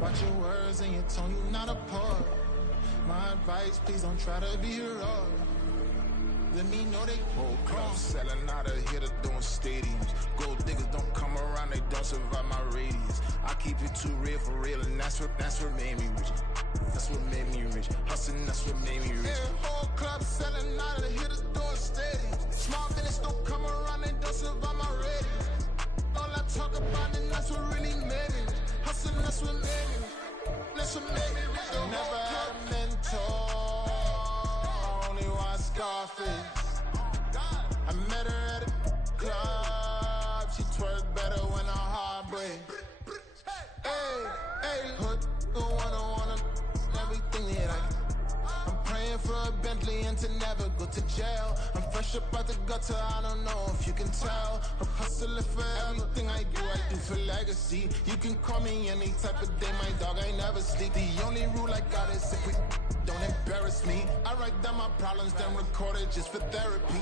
Watch your words and your tone, you not a part. My advice, please don't try to be hero. Let me know they whole club selling out of here to doing stadiums. Gold diggers don't come around, they don't survive my radius. I keep it too real for real, and that's what made me rich. That's what made me rich. Hustling, that's what made me rich. Yeah, whole club selling out of here to doing stadiums. Small business don't come around, they don't survive my radius. All I talk about, and that's what really made me rich. Hustling, that's what made me rich. That's what made me rich. Never had a mentor. Scarface. I met her at a club. She twerk better when her heart breaks. Hey, hood, wanna everything that I'm praying for a Bentley and to never go to jail. I'm fresh up out the gutter, I don't know if you can tell. I'm hustling for everything I do for legacy. You can call me any type of day, my dog, I never sleep. The only rule I got is if we don't embarrass me. I write down my problems, then record it just for therapy,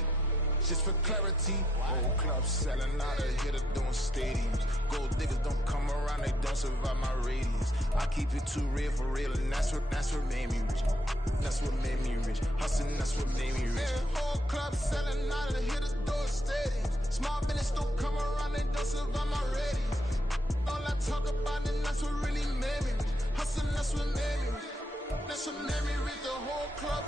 just for clarity. Whole club selling out of here to doing stadiums. Gold diggers don't come around, they don't survive my radius. I keep it too real for real, and that's what made me rich. That's what made me rich. Hustling, that's what made me rich. Yeah, whole club selling out of here to doing stadiums. Small business don't come around, they don't survive my radius. All I talk about, and that's what really made me rich. Hustling, that's what made me rich. That's what made me read the whole club.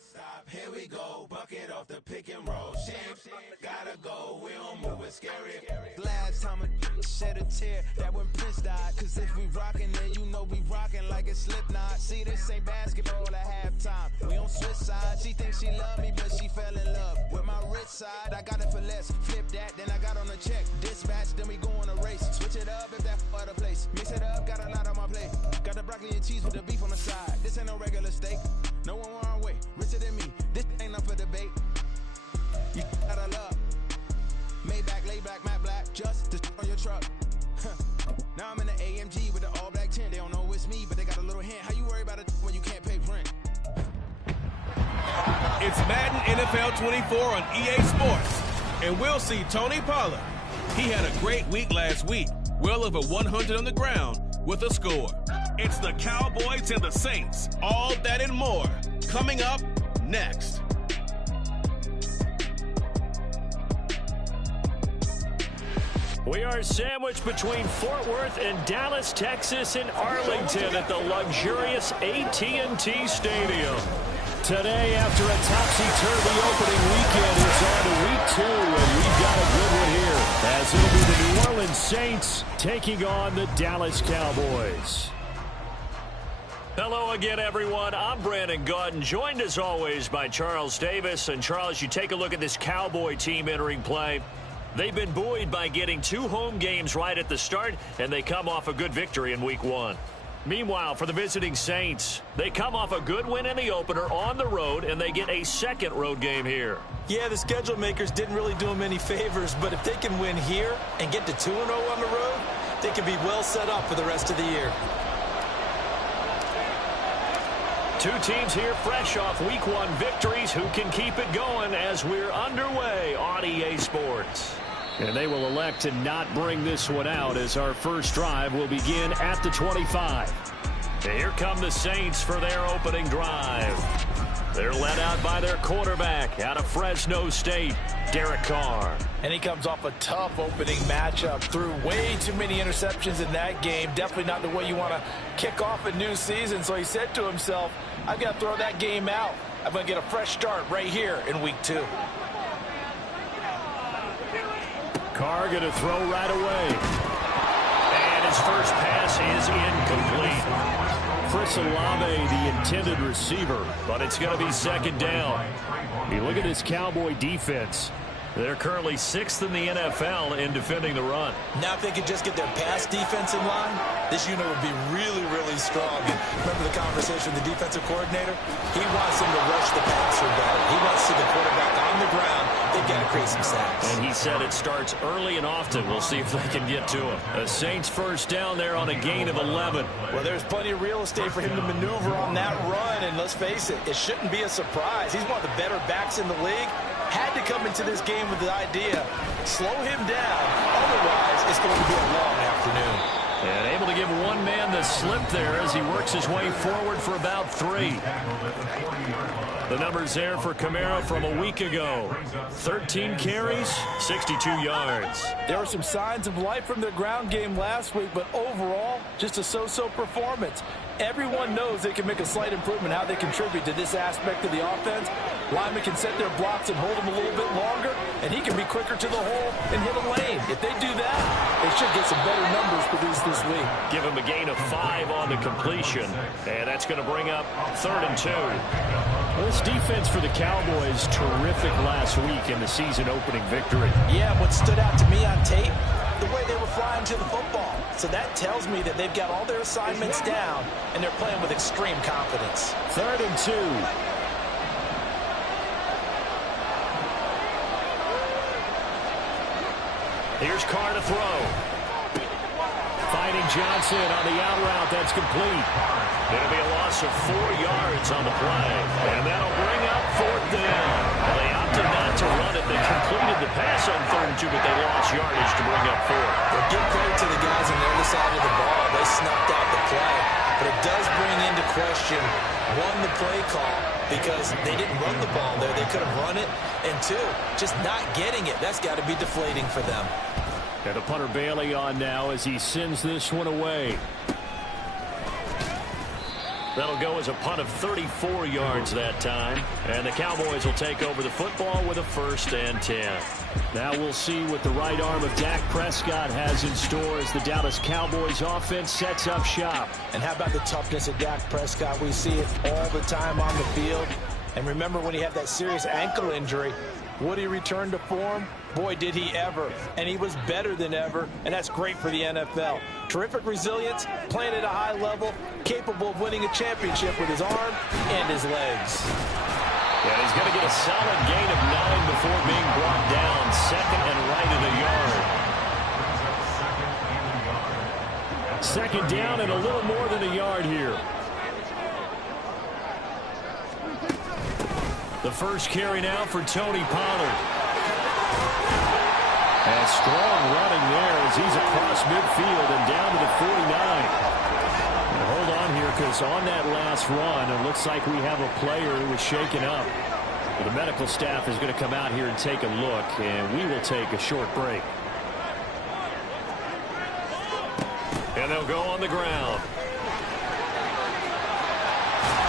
Stop, here we go, bucket off the pick and roll. Champs, gotta go, we don't move it scary. Last time a shed a tear, that when Prince died. Cause if we rockin', then you know we rockin' like it's Slipknot. See, this ain't basketball at halftime. We on switch sides. She thinks she love me, but she fell in love with my rich side. I got it for less. Flip that, then I got on a check. Dispatch, then we go on a race. Switch it up if that other place. Mix it up, got a lot on my plate. Got the broccoli and cheese with the beef on the side. This ain't no regular steak. No one wrong way. Richer than me. This ain't up for debate. You gotta love. Maybach, lay back, matte black, just to on your truck. Now I'm in the AMG with the all black tint. They don't know it's me, but they got a little hint. How you worry about it when you can't pay rent? It's Madden NFL 24 on EA Sports, and we'll see Tony Pollard. He had a great week last week, well over 100 on the ground with a score. It's the Cowboys and the Saints, all that and more, coming up next. We are sandwiched between Fort Worth and Dallas, Texas, and Arlington at the luxurious AT&T Stadium. Today, after a topsy-turvy opening weekend, it's on to week 2, and we've got a good one here, as it'll be the New Orleans Saints taking on the Dallas Cowboys. Hello again, everyone. I'm Brandon Gaudin, joined as always by Charles Davis. And Charles, you take a look at this Cowboy team entering play. They've been buoyed by getting 2 home games right at the start, and they come off a good victory in week 1. Meanwhile, for the visiting Saints, they come off a good win in the opener on the road, and they get a second road game here. Yeah, the schedule makers didn't really do them any favors, but if they can win here and get to 2-0 on the road, they can be well set up for the rest of the year. Two teams here fresh off week 1 victories. Who can keep it going as we're underway on EA Sports? And they will elect to not bring this one out as our first drive will begin at the 25. And here come the Saints for their opening drive. They're led out by their quarterback out of Fresno State, Derek Carr. And he comes off a tough opening matchup. Threw way too many interceptions in that game. Definitely not the way you want to kick off a new season. So he said to himself, I've got to throw that game out. I'm going to get a fresh start right here in week 2. Carr going to throw right away. And his first pass is incomplete. Chris Olave, the intended receiver, but it's going to be second down. You look at this Cowboy defense. They're currently 6th in the NFL in defending the run. Now if they could just get their pass defense in line, this unit would be really, really strong. And remember the conversation with the defensive coordinator? He wants them to rush the passer better. He wants to see the quarterback on the ground. They've got to create some sacks. And he said it starts early and often. We'll see if they can get to him. The Saints first down there on a gain of 11. Well, there's plenty of real estate for him to maneuver on that run. let's face it, it shouldn't be a surprise. He's one of the better backs in the league. Had to come into this game with the idea, slow him down. Otherwise, it's going to be a long afternoon. And able to give one man the slip there as he works his way forward for about 3. The numbers there for Kamara from a week ago. 13 carries, 62 yards. There were some signs of life from their ground game last week, but overall, just a so-so performance. Everyone knows they can make a slight improvement how they contribute to this aspect of the offense. Linemen can set their blocks and hold them a little bit longer, and he can be quicker to the hole and hit a lane. If they do that, they should get some better numbers produced this week. Give him a gain of 5 on the completion, and that's going to bring up 3rd and 2. Well, this defense for the Cowboys, terrific last week in the season-opening victory. Yeah, what stood out to me on tape, the way they were flying to the football. So that tells me that they've got all their assignments down, and they're playing with extreme confidence. 3rd and 2. Here's Carr to throw. Finding Johnson on the out route. That's complete. It'll be a loss of 4 yards on the play. And that'll bring up 4th down. Well, they opted not to run it. They completed the pass on 3rd and 2, but they lost yardage to bring up 4. Well, give credit to the guys on the other side of the ball. They snuffed out the play. But it does bring into question, 1, the play call, because they didn't run the ball there. They could have run it. And 2, just not getting it. That's got to be deflating for them. And the punter Bailey on now as he sends this one away. That'll go as a punt of 34 yards that time. And the Cowboys will take over the football with a 1st and 10. Now we'll see what the right arm of Dak Prescott has in store as the Dallas Cowboys offense sets up shop. And how about the toughness of Dak Prescott? We see it all the time on the field. And remember when he had that serious ankle injury, would he return to form? Boy, did he ever. And he was better than ever, and that's great for the NFL. Terrific resilience, playing at a high level, capable of winning a championship with his arm and his legs. And he's going to get a solid gain of 9 before being brought down. 2nd and right at a yard. 2nd down and a little more than a yard here. The first carry now for Tony Pollard. And strong running there as he's across midfield and down to the 49. And hold on here because on that last run, it looks like we have a player who was shaken up. The medical staff is going to come out here and take a look, and we will take a short break. And they'll go on the ground.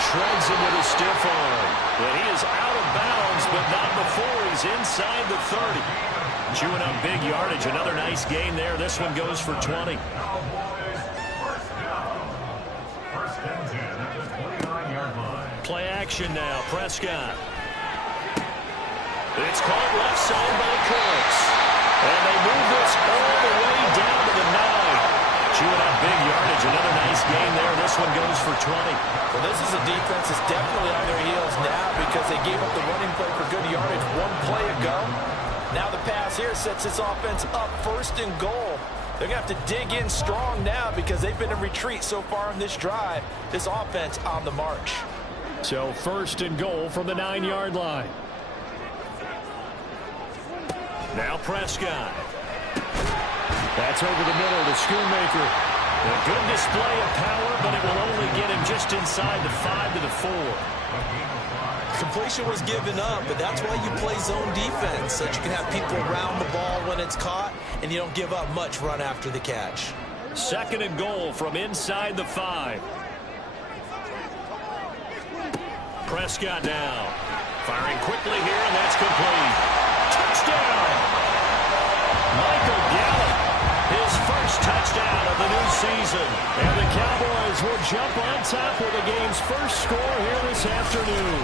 Shreds him with a stiff arm. And he is out of bounds, but not before he's inside the 30. Chewing up big yardage. Another nice gain there. This one goes for 20. Play action now. Prescott. It's caught left side by Cooks. And they move this all the way down to the 9. Chewing up big yardage. Another nice gain there. This one goes for 20. Well, this is a defense that's definitely on their heels now because they gave up the running play for good yardage 1 play ago. Now the pass here sets this offense up 1st and goal. They're going to have to dig in strong now because they've been in retreat so far in this drive. This offense on the march. So 1st and goal from the 9-yard line. Now Prescott. That's over the middle to Schoonmaker. A good display of power, but it will only get him just inside the 5 to the 4. Completion was given up, but that's why you play zone defense, so that you can have people around the ball when it's caught, and you don't give up much run after the catch. 2nd and goal from inside the 5. Prescott now. Firing quickly here, and that's complete. Touchdown! Michael Gallup, his first touchdown of the new season. And the Cowboys will jump on top with the game's first score here this afternoon.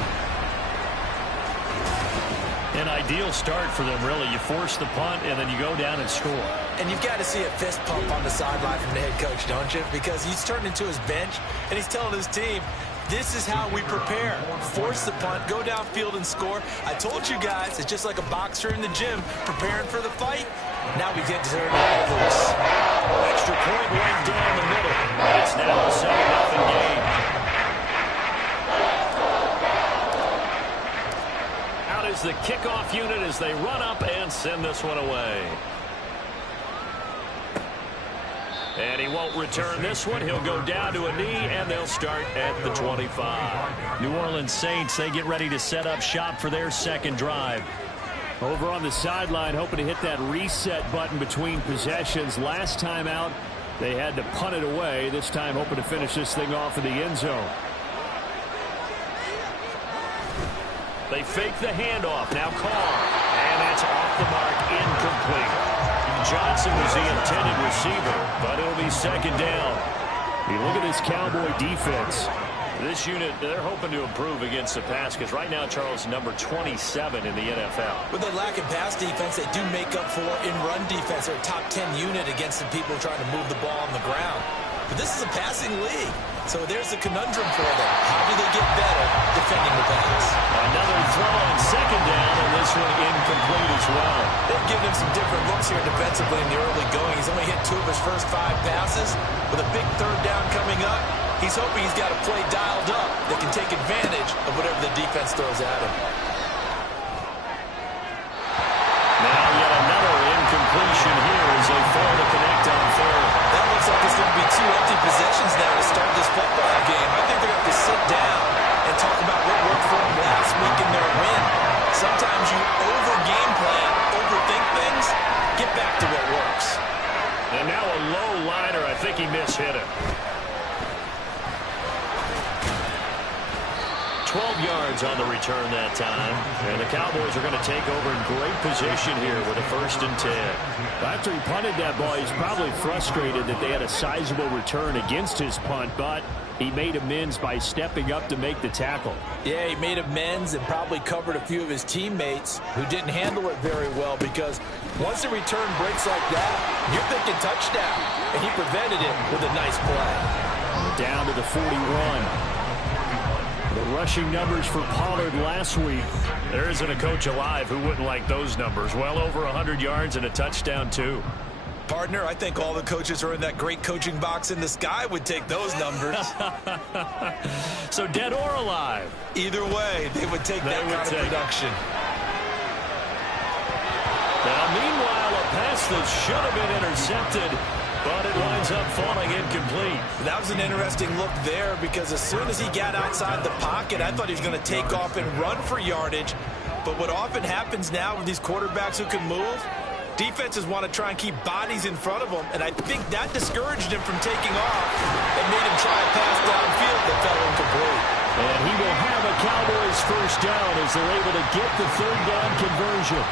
An ideal start for them, really. You force the punt, and then you go down and score. And you've got to see a fist pump on the sideline from the head coach, don't you? Because he's turned into his bench, and he's telling his team, this is how we prepare. Force the punt, go downfield and score. I told you guys, it's just like a boxer in the gym preparing for the fight. Now we get to turn it loose. Extra point right down the middle. It's now a 7-0 game. is the kickoff unit as they run up and send this one away. And he won't return this one. He'll go down to a knee, and they'll start at the 25. New Orleans Saints, they get ready to set up shop for their second drive. Over on the sideline, hoping to hit that reset button between possessions. Last time out, they had to punt it away. This time, hoping to finish this thing off in the end zone. They fake the handoff. Now Carr. And that's off the mark, incomplete. Johnson was the intended receiver, but it'll be second down. You look at this Cowboy defense. This unit, they're hoping to improve against the pass because right now, Charles, number 27 in the NFL. With they lack in pass defense, they do make up for in run defense. They're a top 10 unit against the people trying to move the ball on the ground. But this is a passing league, so there's a conundrum for them. How do they get better defending the pass? Another throw on second down, and this one incomplete as well. They've given him some different looks here defensively in the early going. He's only hit 2 of his first 5 passes. With a big third down coming up, he's hoping he's got a play dialed up that can take advantage of whatever the defense throws at him. Now yet another incompletion here as they fail to connect on third. That looks like it's going to be 2 empty possessions now to start this football game. I think they're going to have to sit down and talk about what worked for them last week in their win. Sometimes you over-game plan, overthink things, get back to what works. And now a low liner. I think he mishit it. 12 yards on the return that time. And the Cowboys are going to take over in great position here with a 1st and 10. After he punted that ball, he's probably frustrated that they had a sizable return against his punt, but he made amends by stepping up to make the tackle. Yeah, he made amends and probably covered a few of his teammates who didn't handle it very well because once the return breaks like that, you're thinking touchdown. And he prevented it with a nice play. Down to the 41. The rushing numbers for Pollard last week. There isn't a coach alive who wouldn't like those numbers. Well over 100 yards and a touchdown, too. Partner, I think all the coaches who are in that great coaching box in the sky would take those numbers. So dead or alive? Either way, they would take that kind of production. Now, meanwhile, a pass that should have been intercepted, but it winds up falling incomplete. That was an interesting look there because as soon as he got outside the pocket, I thought he was going to take off and run for yardage. But what often happens now with these quarterbacks who can move, defenses want to try and keep bodies in front of them, and I think that discouraged him from taking off and made him try a pass downfield that fell incomplete. And he will have a Cowboys 1st down as they're able to get the 3rd down conversion.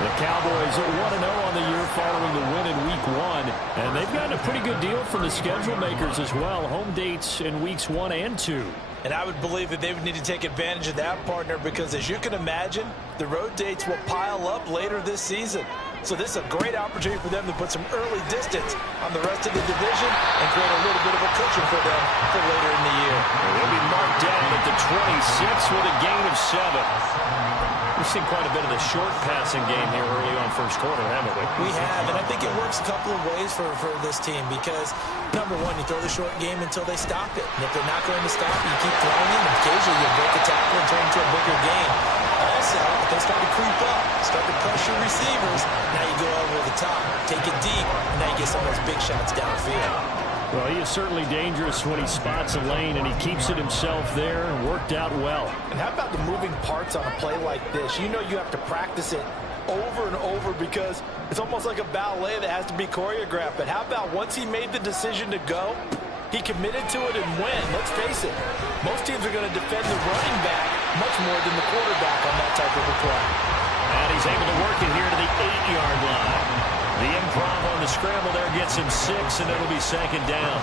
The Cowboys are 1-0 on the year following the win in Week 1. And they've gotten a pretty good deal from the schedule makers as well. Home dates in Weeks 1 and 2. And I would believe that they would need to take advantage of that, partner, because as you can imagine, the road dates will pile up later this season. So this is a great opportunity for them to put some early distance on the rest of the division and create a little bit of a cushion for them for later in the year. They'll be marked down at the 26 with a gain of 7. We've seen quite a bit of the short passing game here early on first quarter, haven't we? We have, and I think it works a couple of ways for this team because, number one, you throw the short game until they stop it. And if they're not going to stop it, you keep throwing it, and occasionally you break a tackle and turn into a bigger game. Also, if they start to creep up, start to pressure receivers, now you go over the top, take it deep, and now you get some of those big shots downfield. Well, he is certainly dangerous when he spots a lane, and he keeps it himself there and worked out well. And how about the moving parts on a play like this? You know you have to practice it over and over because it's almost like a ballet that has to be choreographed. But how about once he made the decision to go, he committed to it and went. Let's face it, most teams are going to defend the running back much more than the quarterback on that type of a play. And he's able to work it here to the 8-yard line. The improv on the scramble there gets him 6, and it'll be second down.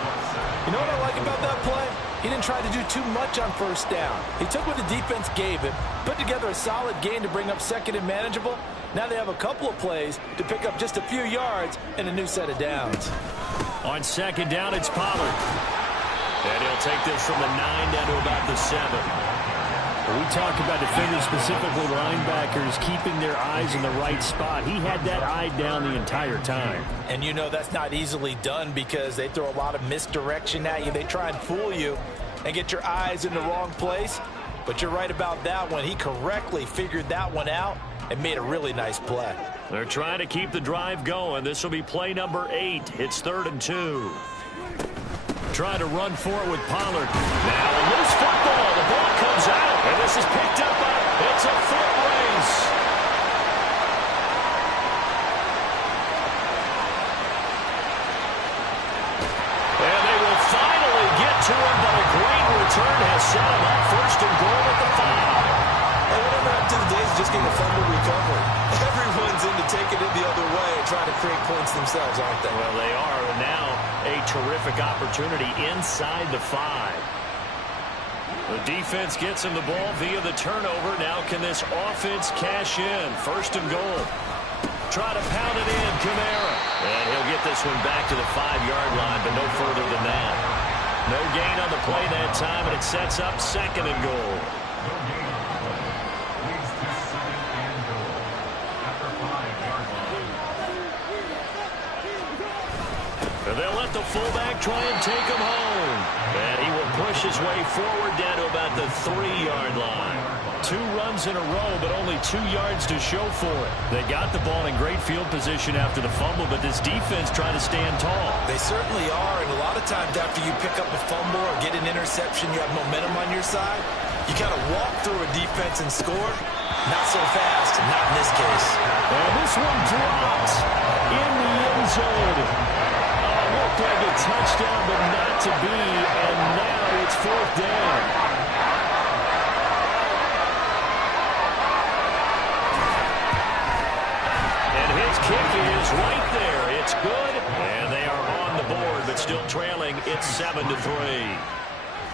You know what I like about that play? He didn't try to do too much on 1st down. He took what the defense gave him, put together a solid gain to bring up 2nd and manageable. Now they have a couple of plays to pick up just a few yards and a new set of downs. On 2nd down, it's Pollard. And he'll take this from the 9 down to about the 7. We talk about defenders, specifically linebackers, keeping their eyes in the right spot. He had that eye down the entire time. And you know that's not easily done because they throw a lot of misdirection at you. They try and fool you and get your eyes in the wrong place. But you're right about that one. He correctly figured that one out and made a really nice play. They're trying to keep the drive going. This will be play number 8. It's 3rd and 2. Trying to run for it with Pollard. Now a loose football. The ball comes out, and this is picked up by, it's a foot race. And they will finally get to him, but a great return has set him up. 1st and goal at the 5. And whatever happened to the days of just getting a fumble recovery? Everyone's into taking it the other way and trying to create points themselves, aren't they? Well, they are, and now a terrific opportunity inside the 5. The defense gets him the ball via the turnover. Now can this offense cash in? 1st and goal. Try to pound it in, Kamara. And he'll get this one back to the 5-yard line, but no further than that. No gain on the play that time, and it sets up 2nd and goal. And they'll let the fullback try and take him home. And he will push his way forward down to about the 3-yard line. 2 runs in a row, but only 2 yards to show for it. They got the ball in great field position after the fumble, but this defense trying to stand tall. They certainly are, and a lot of times after you pick up a fumble or get an interception, you have momentum on your side. You kind of walk through a defense and score. Not so fast, not in this case. And this one dropped in the end zone. Looked like a touchdown, but not to be, and now it's 4th down. And his kick is right there. It's good, and they are on the board, but still trailing. It's 7-3.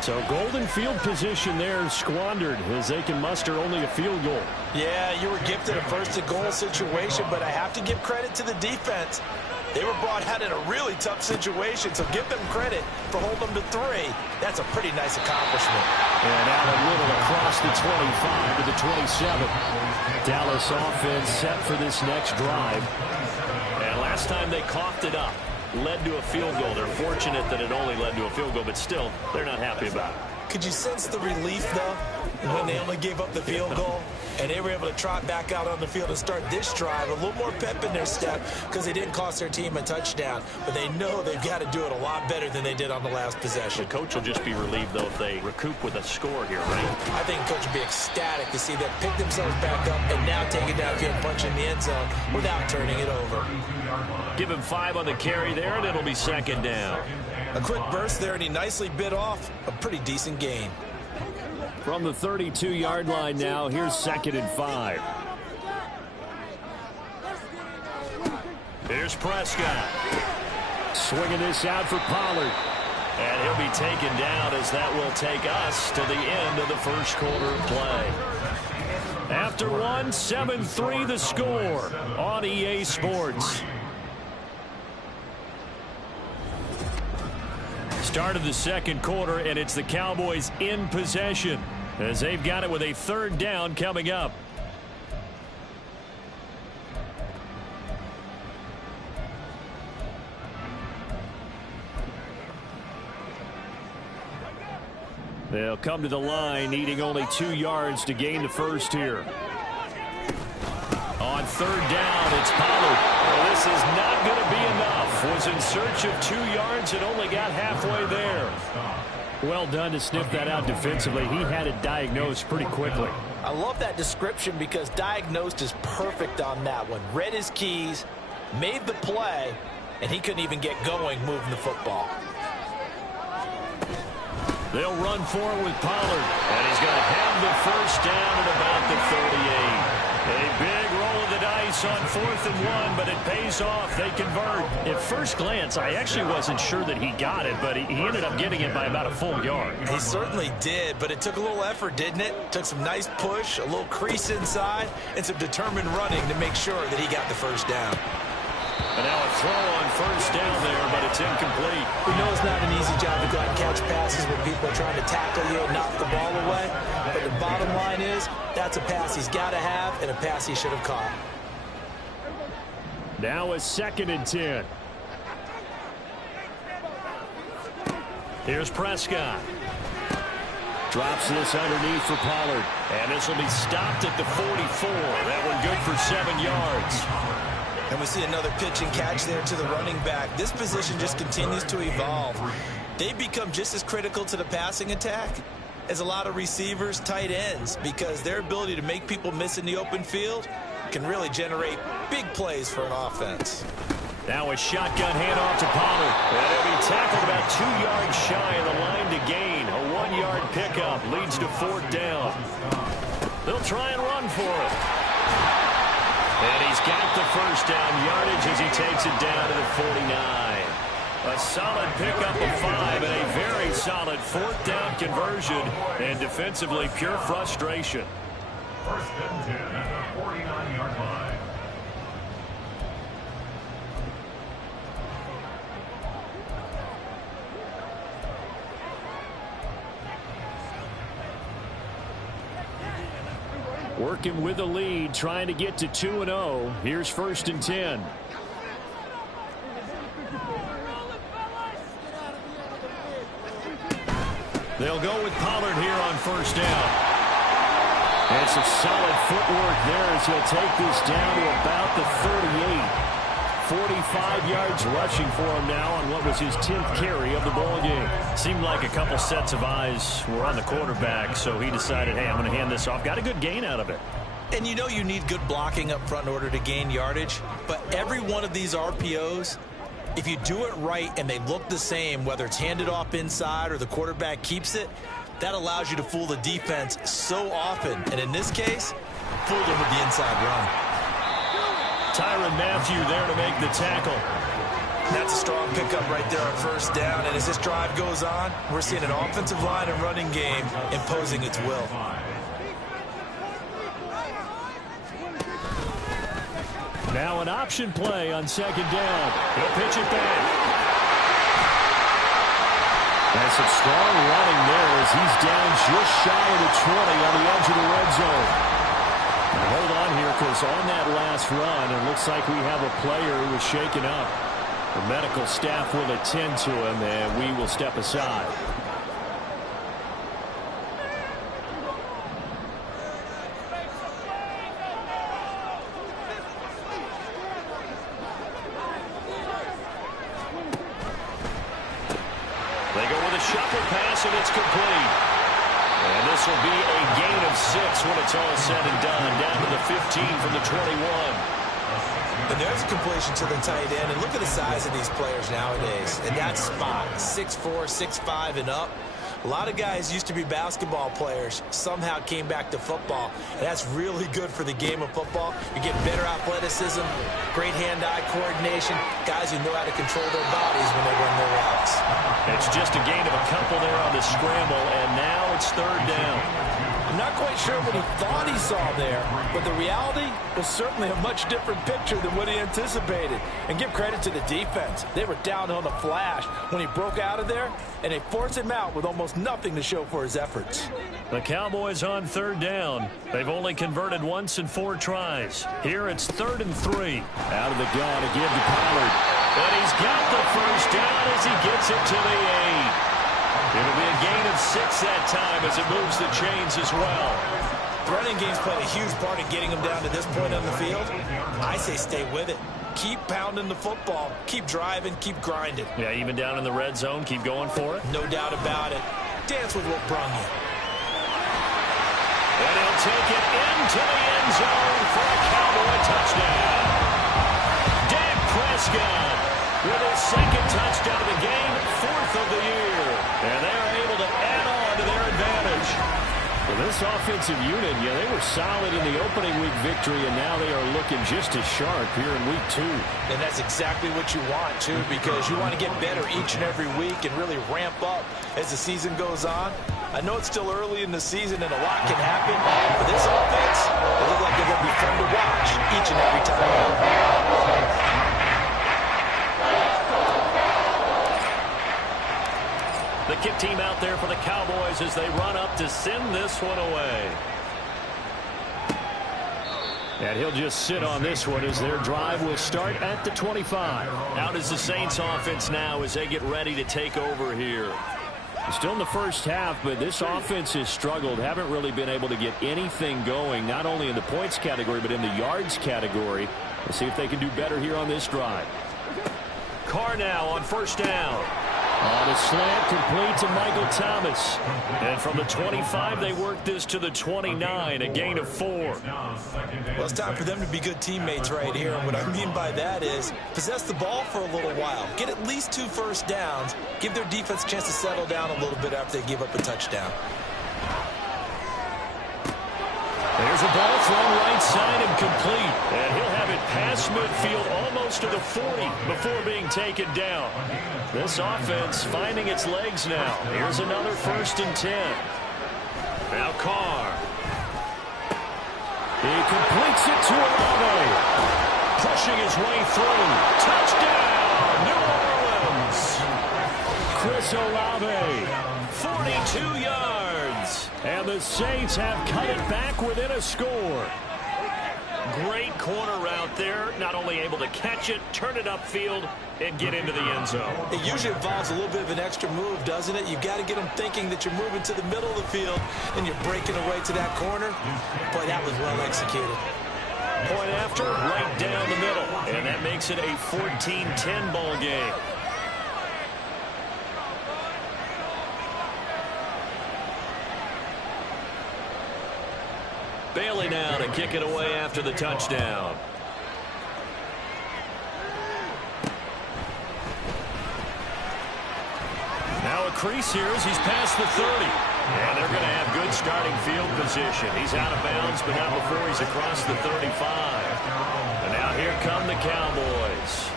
So golden field position there squandered as they can muster only a field goal. Yeah, you were gifted a 1st and goal situation, but I have to give credit to the defense. They were brought out in a really tough situation, so give them credit for holding them to 3. That's a pretty nice accomplishment. And Allen Little across the 25 to the 27. Dallas offense set for this next drive. And last time they coughed it up, led to a field goal. They're fortunate that it only led to a field goal, but still, they're not happy about it. Could you sense the relief, though, when they only gave up the field goal? And they were able to trot back out on the field and start this drive. A little more pep in their step because they didn't cost their team a touchdown. But they know they've got to do it a lot better than they did on the last possession. The coach will just be relieved, though, if they recoup with a score here, right? I think the coach will be ecstatic to see them pick themselves back up and now take it downfield and punch in the end zone without turning it over. Give him 5 on the carry there, and it'll be 2nd down. A quick burst there, and he nicely bit off a pretty decent gain. From the 32-yard line now, here's 2nd and 5. Here's Prescott. Swinging this out for Pollard. And he'll be taken down as that will take us to the end of the 1st quarter of play. After 1, 7-3 the score on EA Sports. Start of the 2nd quarter, and it's the Cowboys in possession as they've got it with a 3rd down coming up. They'll come to the line, needing only 2 yards to gain the 1st here. On 3rd down, it's Pollard. Well, this is not going to be enough. Was in search of 2 yards and only got halfway there. Well done to sniff that out defensively. He had it diagnosed pretty quickly. I love that description because diagnosed is perfect on that one. Read his keys, made the play, and he couldn't even get going moving the football. They'll run forward with Pollard, and he's going to have the 1st down at about the 38. A big roll of the dice on 4th and 1, but it pays off. They convert. At first glance, I actually wasn't sure that he got it, but he ended up getting it by about a full yard. He certainly did, but it took a little effort, didn't it? Took some nice push, a little crease inside, and some determined running to make sure that he got the 1st down. And now a throw on 1st down there, but it's incomplete. We know it's not an easy job to go out and catch passes when people are trying to tackle you and knock the ball away. But the bottom line is, that's a pass he's got to have and a pass he should have caught. Now a 2nd and 10. Here's Prescott. Drops this underneath for Pollard. And this will be stopped at the 44. That one good for 7 yards. And we see another pitch and catch there to the running back. This position just continues to evolve. They become just as critical to the passing attack as a lot of receivers, tight ends, because their ability to make people miss in the open field can really generate big plays for an offense. Now a shotgun handoff to Pollard. And he'll be tackled about 2 yards shy of the line to gain. A 1-yard pickup leads to 4th down. They'll try and run for it. And he's got the first down yardage as he takes it down to the 49. A solid pickup of 5 and a very solid 4th down conversion. And defensively, pure frustration. First and 10 at the 49-yard line. Working with the lead, trying to get to 2-0. Here's 1st and 10. They'll go with Pollard here on 1st down. And some solid footwork there as he'll take this down to about the 38. 45 yards rushing for him now on what was his 10th carry of the ball game. Seemed like a couple sets of eyes were on the quarterback, so he decided, hey, I'm going to hand this off. Got a good gain out of it. And you know you need good blocking up front in order to gain yardage, but every one of these RPOs, if you do it right and they look the same, whether it's handed off inside or the quarterback keeps it, that allows you to fool the defense so often. And in this case, fooled him with the inside run. Tyrann Mathieu there to make the tackle. That's a strong pickup right there on 1st down. And as this drive goes on, we're seeing an offensive line and running game imposing its will. Now an option play on 2nd down. He'll pitch it back. And some strong running there as he's down just shy of the 20 on the edge of the red zone. And hold on here, because on that last run, it looks like we have a player who was shaken up. The medical staff will attend to him, and we will step aside. They go with a shuffle pass, and it's complete. And this will be a gain of 6 when it's all said and done. Down to the 15 from the 21. And there's a completion to the tight end. And look at the size of these players nowadays. And that spot, 6'4", 6'5", and up. A lot of guys used to be basketball players, somehow came back to football. And that's really good for the game of football. You get better athleticism, great hand-eye coordination, guys who know how to control their bodies when they run their routes. It's just a gain of a couple there on the scramble, and now it's 3rd down. I'm not quite sure what he thought he saw there, but the reality was certainly a much different picture than what he anticipated. And give credit to the defense. They were down on the flash when he broke out of there, and they forced him out with almost nothing to show for his efforts. The Cowboys on 3rd down. They've only converted once in 4 tries. Here it's 3rd and 3. Out of the gun again to Pollard. And he's got the first down as he gets it to the 8. It'll be a gain of 6 that time as it moves the chains as well. The running game's played a huge part in getting him down to this point on the field. I say stay with it. Keep pounding the football. Keep driving. Keep grinding. Yeah, even down in the red zone, keep going for it. No doubt about it. Dance with what brung you. And he'll take it into the end zone for a Cowboy touchdown. Dak Prescott with his 2nd touchdown of the game, 4th of the year. And they're able to add on to their advantage. Well, this offensive unit, yeah, they were solid in the opening week victory, and now they are looking just as sharp here in week 2. And that's exactly what you want, too, because you want to get better each and every week and really ramp up as the season goes on. I know it's still early in the season and a lot can happen, but this offense, it looks like they're going to be fun to watch each and every time. The kick team out there for the Cowboys as they run up to send this one away. And he'll just sit on this one as their drive will start at the 25. Out is the Saints offense now as they get ready to take over here. Still in the first half, but this offense has struggled. Haven't really been able to get anything going, not only in the points category, but in the yards category. Let's see if they can do better here on this drive. Carr now on first down. On a slant, complete to Michael Thomas. And from the 25, they work this to the 29, a gain of 4. Well, it's time for them to be good teammates right here. And what I mean by that is possess the ball for a little while. Get at least 2 first downs. Give their defense a chance to settle down a little bit after they give up a touchdown. There's a ball thrown right side and complete. And he'll have it past midfield almost to the 40 before being taken down. This offense finding its legs now. Here's another 1st and 10. Now Carr. He completes it to Olave. Pushing his way through. Touchdown, New Orleans. Chris Olave, 42 yards. And the Saints have cut it back within a score. Great corner route there. Not only able to catch it, turn it upfield, and get into the end zone. It usually involves a little bit of an extra move, doesn't it? You've got to get them thinking that you're moving to the middle of the field and you're breaking away to that corner. Boy, that was well executed. Point after, right down the middle. And that makes it a 14-10 ball game. Bailey now to kick it away after the touchdown. Now a crease here as he's past the 30. And they're going to have good starting field position. He's out of bounds, but not before he's across the 35. And now here come the Cowboys.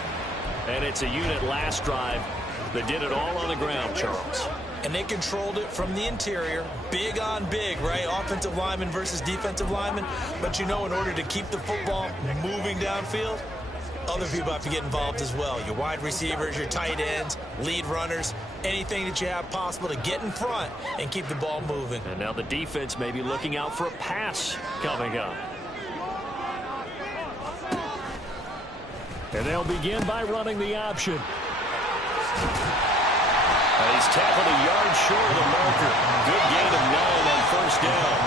And it's a unit last drive that did it all on the ground, Charles. And they controlled it from the interior. Big on big, right? Offensive lineman versus defensive lineman. But you know, in order to keep the football moving downfield, other people have to get involved as well. Your wide receivers, your tight ends, lead runners, anything that you have possible to get in front and keep the ball moving. And now the defense may be looking out for a pass coming up. And they'll begin by running the option. He's tackled a yard short of the marker. Good gain of 9 on first down.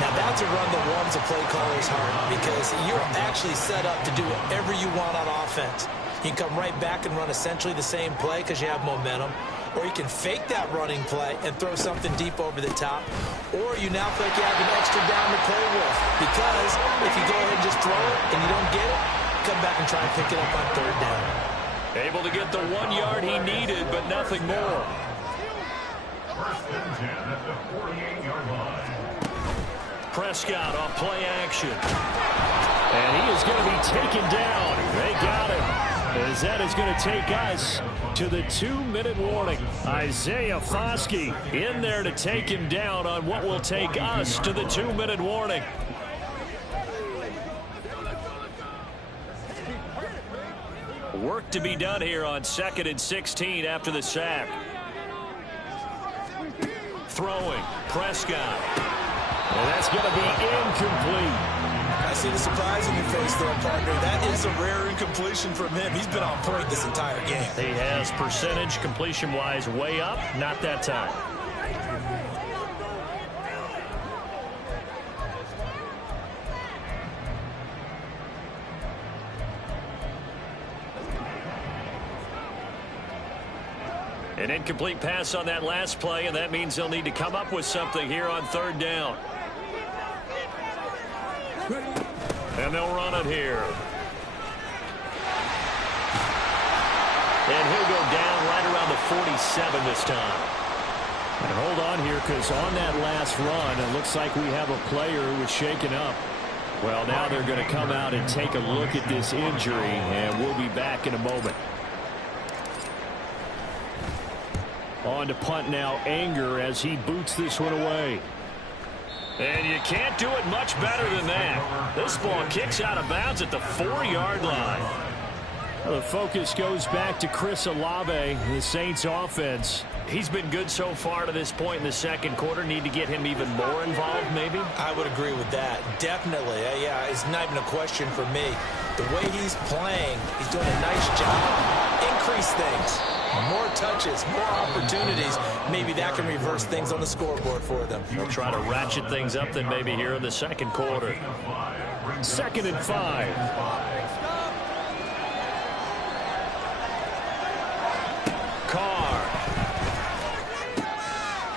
Now that's a run that warms a play caller's heart because you're actually set up to do whatever you want on offense. You can come right back and run essentially the same play because you have momentum. Or you can fake that running play and throw something deep over the top. Or you now feel like you have an extra down to play with. Because if you go ahead and just throw it and you don't get it, come back and try and pick it up on third down. Able to get the 1 yard he needed, but nothing more. 1st and 10 at the 48-yard line. Prescott on play action. And he is going to be taken down. They got him. As that is going to take us to the 2-minute warning. Isaiah Foskey in there to take him down on what will take us to the 2-minute warning. Work to be done here on 2nd and 16 after the sack. Throwing, Prescott. And that's going to be incomplete. I see the surprise in your face there, partner. That is a rare incompletion from him. He's been on point this entire game. He has percentage completion-wise way up. Not that time. An incomplete pass on that last play, and that means they'll need to come up with something here on third down. And they'll run it here. And he'll go down right around the 47 this time. And hold on here, because on that last run, it looks like we have a player who was shaken up. Well, now they're going to come out and take a look at this injury, and we'll be back in a moment. On to punt now, Anger, as he boots this one away. And you can't do it much better than that. This ball kicks out of bounds at the 4-yard line. Well, the focus goes back to Chris Olave, the Saints offense. He's been good so far to this point in the second quarter. Need to get him even more involved, maybe? I would agree with that. Definitely. Yeah, it's not even a question for me. The way he's playing, he's doing a nice job. Increase things. More touches, more opportunities. Maybe that can reverse things on the scoreboard for them. They'll try to ratchet things up then maybe here in the second quarter. 2nd and 5. Carr.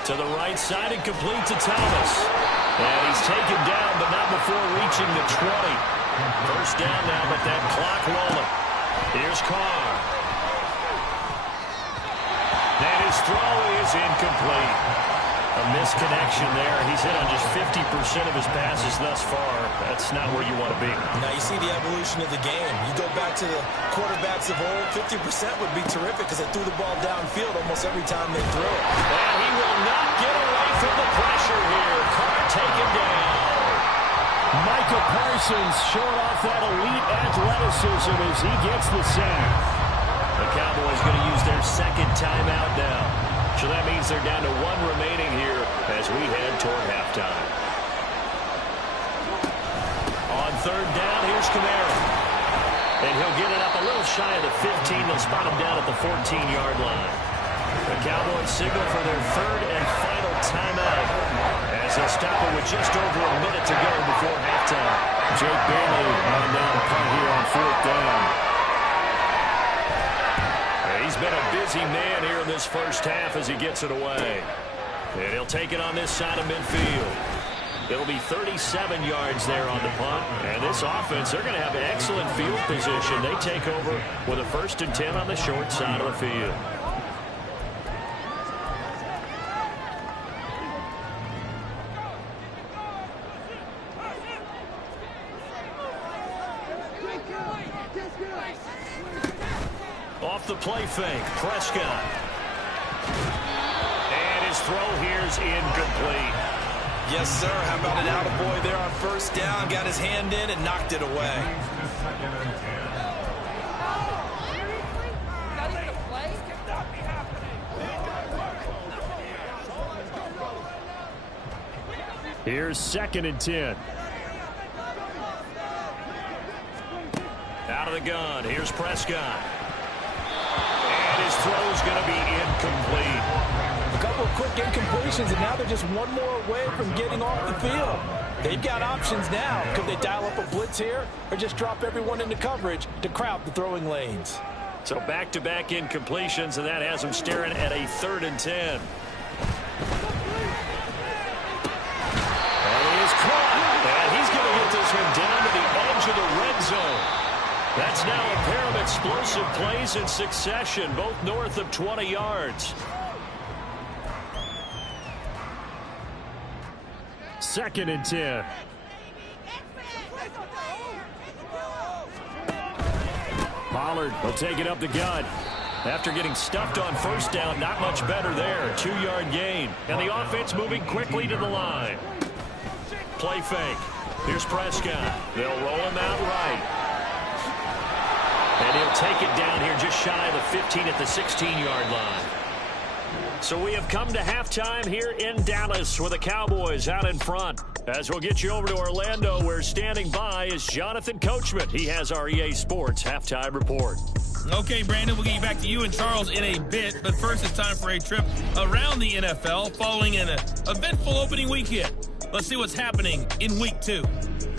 To the right side and complete to Thomas. And he's taken down, but not before reaching the 20. First down now, but that clock rolling. Here's Carr. And his throw is incomplete. A misconnection there. He's hit on just 50% of his passes thus far. That's not where you want to be. Now you see the evolution of the game. You go back to the quarterbacks of old, 50% would be terrific because they threw the ball downfield almost every time they threw it. And he will not get away from the pressure here. Carr taken down. Micah Parsons showing off that elite athleticism as he gets the sack. The Cowboys going to use their second timeout now. So that means they're down to 1 remaining here as we head toward halftime. On 3rd down, here's Kamara. And he'll get it up a little shy of the 15. They'll spot him down at the 14-yard line. The Cowboys signal for their 3rd and final timeout as they'll stop it with just over a minute to go before halftime. Jake Bailey on down to punt here on 4th down. He's been a busy man here in this first half as he gets it away. And he'll take it on this side of midfield. It'll be 37 yards there on the punt. And this offense, they're going to have excellent field position. They take over with a 1st and 10 on the short side of the field. Off the play fake, Prescott. And his throw here's incomplete. Yes, sir. How about an attaboy there on 1st down? Got his hand in and knocked it away. Here's 2nd and 10. Out of the gun. Here's Prescott. And his throw's going to be incomplete. A couple of quick incompletions, and now they're just one more away from getting off the field. They've got options now. Could they dial up a blitz here or just drop everyone into coverage to crowd the throwing lanes? So back-to-back incompletions, and that has them staring at a 3rd and 10. And he is caught. And he's going to get this one down to the edge of the red zone. That's now a pair of explosive plays in succession, both north of 20 yards. 2nd and 10. Pollard will take it up the gut. After getting stuffed on 1st down, not much better there. 2-yard gain. And the offense moving quickly to the line. Play fake. Here's Prescott. They'll roll him out right. And he'll take it down here just shy of the 15 at the 16-yard line. So we have come to halftime here in Dallas with the Cowboys out in front. As we'll get you over to Orlando, where standing by is Jonathan Coachman. He has our EA Sports halftime report. Okay, Brandon, we'll get you back to you and Charles in a bit. But first, it's time for a trip around the NFL following an eventful opening weekend. Let's see what's happening in Week 2.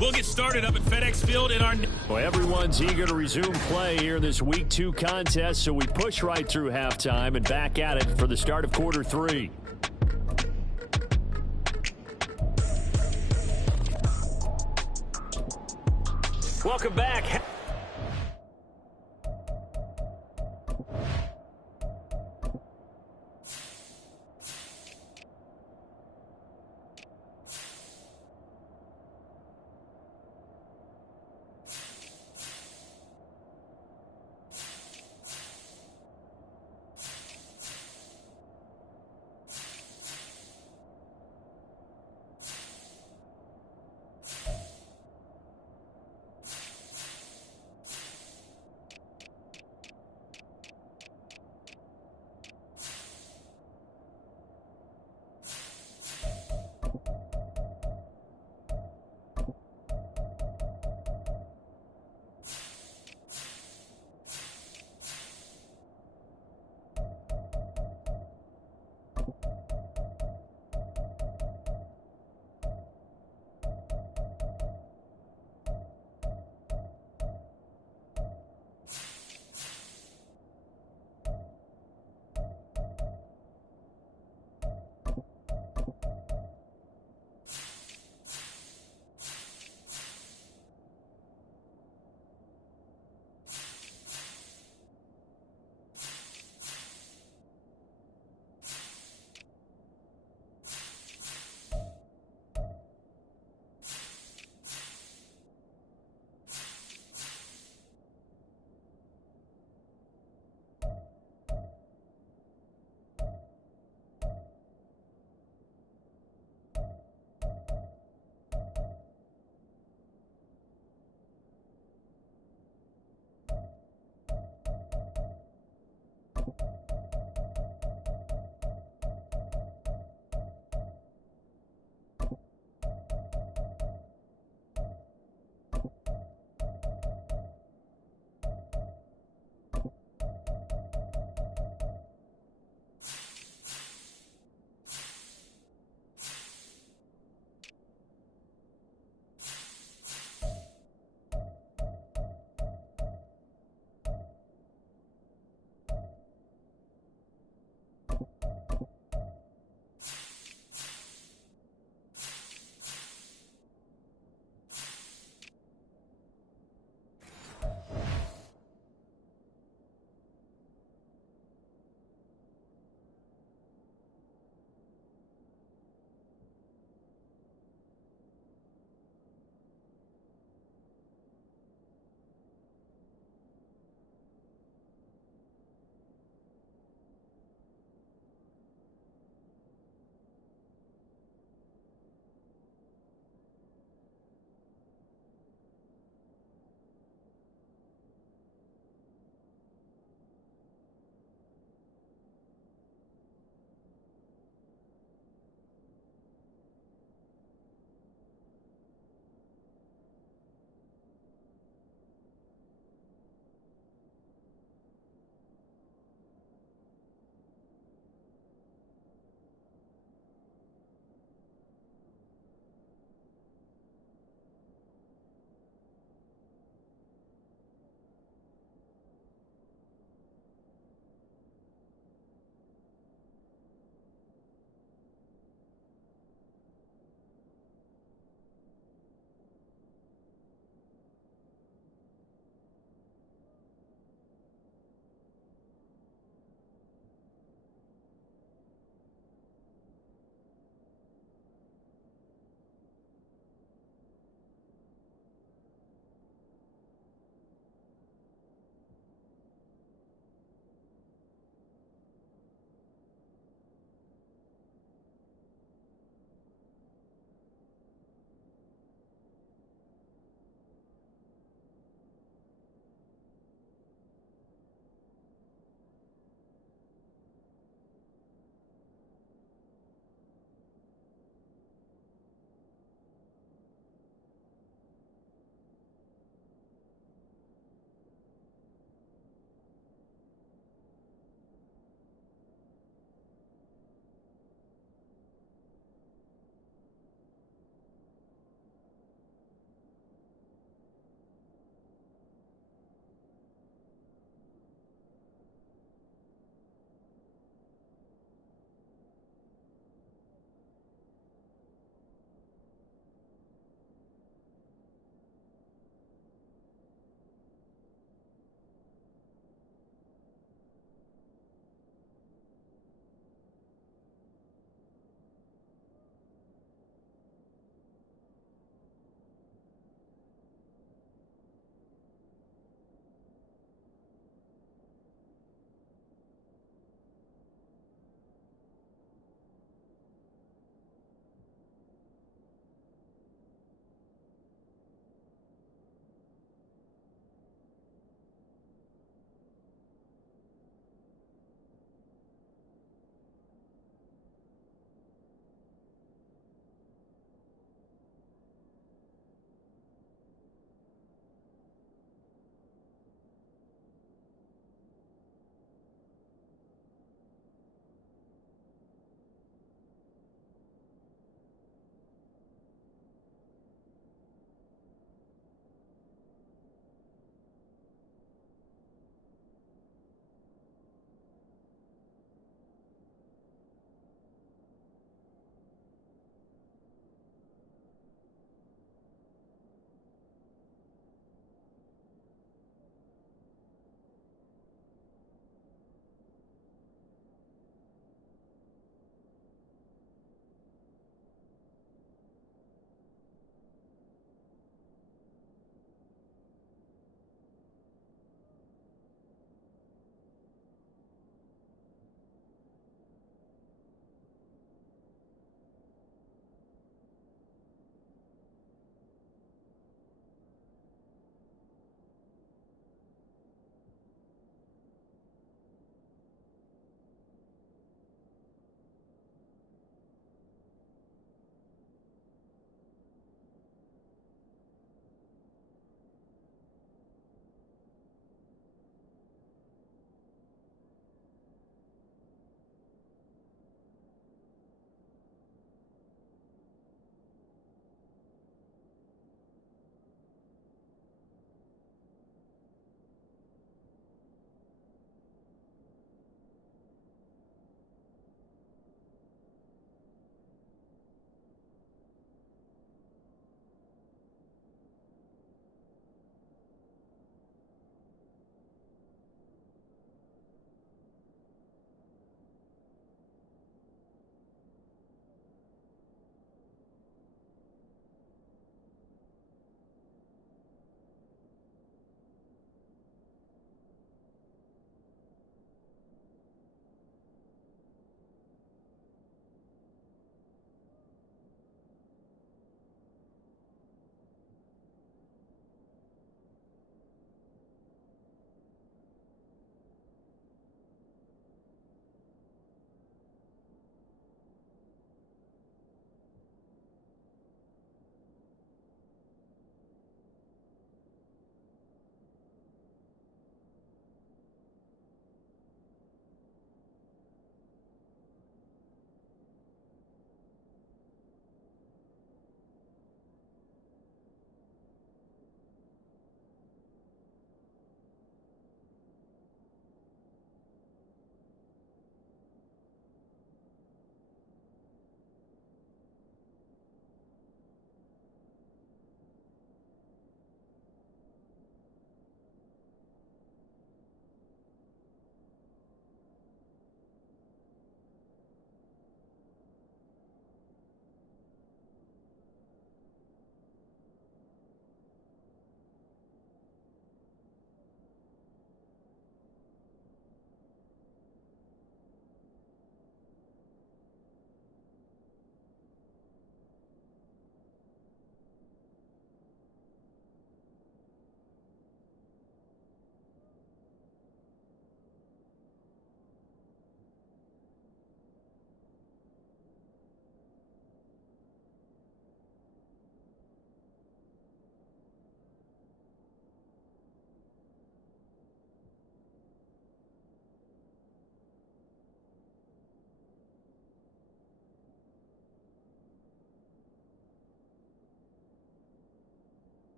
We'll get started up at FedEx Field in our... Well, everyone's eager to resume play here in this Week 2 contest, so we push right through halftime and back at it for the start of quarter 3. Welcome back.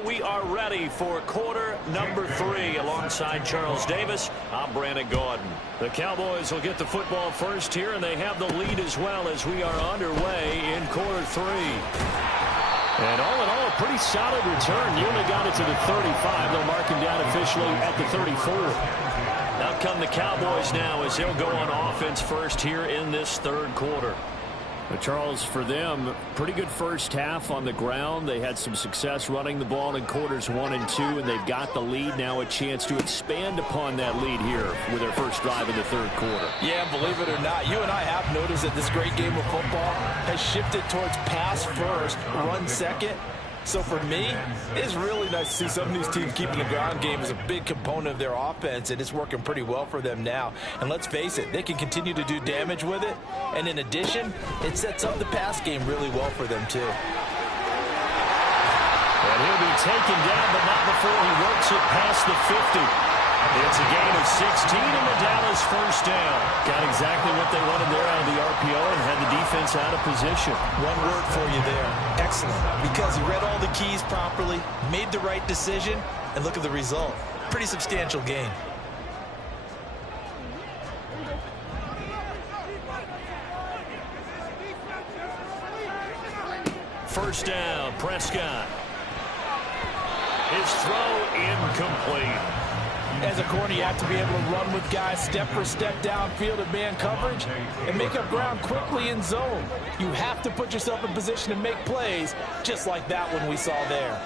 We are ready for quarter number 3. Alongside Charles Davis, I'm Brandon Gaudin. The Cowboys will get the football first here, and they have the lead as well as we are underway in quarter 3. And all in all, a pretty solid return. Nearly got it to the 35. They'll mark him down officially at the 34. Out come the Cowboys now as they'll go on offense first here in this third quarter. Charles, for them, pretty good first half on the ground. They had some success running the ball in quarters 1 and 2, and they've got the lead now, a chance to expand upon that lead here with their first drive in the third quarter. Yeah, believe it or not, you and I have noticed that this great game of football has shifted towards pass first, run second. So for me, it's really nice to see some of these teams keeping the ground game as a big component of their offense, and it's working pretty well for them now. And let's face it, they can continue to do damage with it. And in addition, it sets up the pass game really well for them too. And he'll be taken down, but not before he works it past the 50. It's a gain of 16 in the Dallas first down. Got exactly what they wanted there out of the RPO and had the defense out of position. One word for you there. Excellent. Because he read all the keys properly, made the right decision, and look at the result. Pretty substantial gain. First down, Prescott. His throw incomplete. As a corner, you have to be able to run with guys step for step downfield in man coverage and make up ground quickly in zone. You have to put yourself in position to make plays, just like that one we saw there.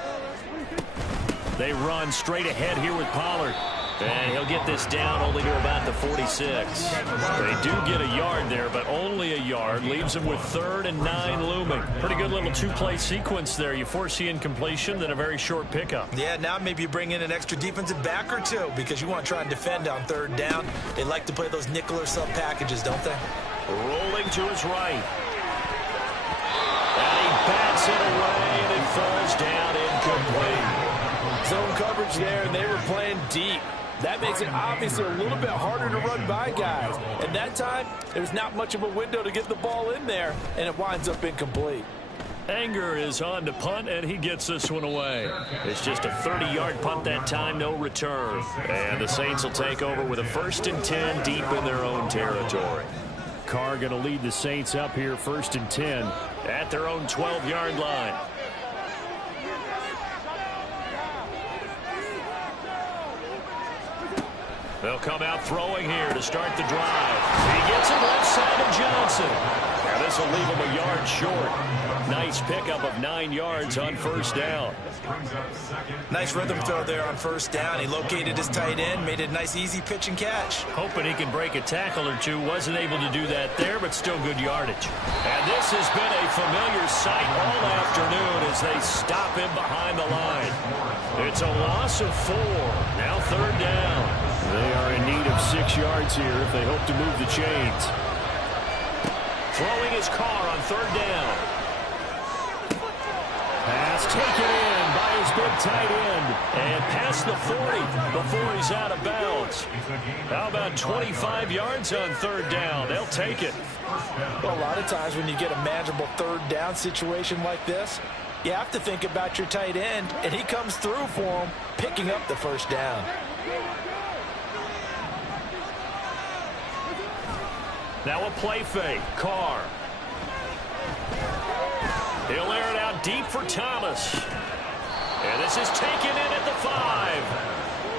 They run straight ahead here with Pollard. And he'll get this down only to about the 46. They do get a yard there, but only a yard. Leaves them with 3rd and 9 looming. Pretty good little two-play sequence there. You force the incompletion, then a very short pickup. Yeah, now maybe you bring in an extra defensive back or two because you want to try and defend on 3rd down. They like to play those nickel or sub packages, don't they? Rolling to his right. And he bats it away, and it falls down incomplete. Zone coverage there, and they were playing deep. That makes it obviously a little bit harder to run by guys. And that time, there's not much of a window to get the ball in there, and it winds up incomplete. Anger is on to punt, and he gets this one away. It's just a 30-yard punt that time, no return. And the Saints will take over with a 1st and 10 deep in their own territory. Carr going to lead the Saints up here, 1st and 10 at their own 12-yard line. They'll come out throwing here to start the drive. He gets it left side of Johnson. Now this will leave him a yard short. Nice pickup of 9 yards on 1st down. Nice rhythm throw there on 1st down. He located his tight end, made a nice easy pitch and catch. Hoping he can break a tackle or two. Wasn't able to do that there, but still good yardage. And this has been a familiar sight all afternoon as they stop him behind the line. It's a loss of 4. Now 3rd down. They are in need of 6 yards here if they hope to move the chains. Throwing his Carr on 3rd down. Pass taken in by his big tight end. And past the 40 before he's out of bounds. How about 25 yards on 3rd down? They'll take it. Well, a lot of times when you get a manageable 3rd down situation like this, you have to think about your tight end, and he comes through for him, picking up the 1st down. Now a play fake. Carr. He'll air it out deep for Thomas. And this is taken in at the 5.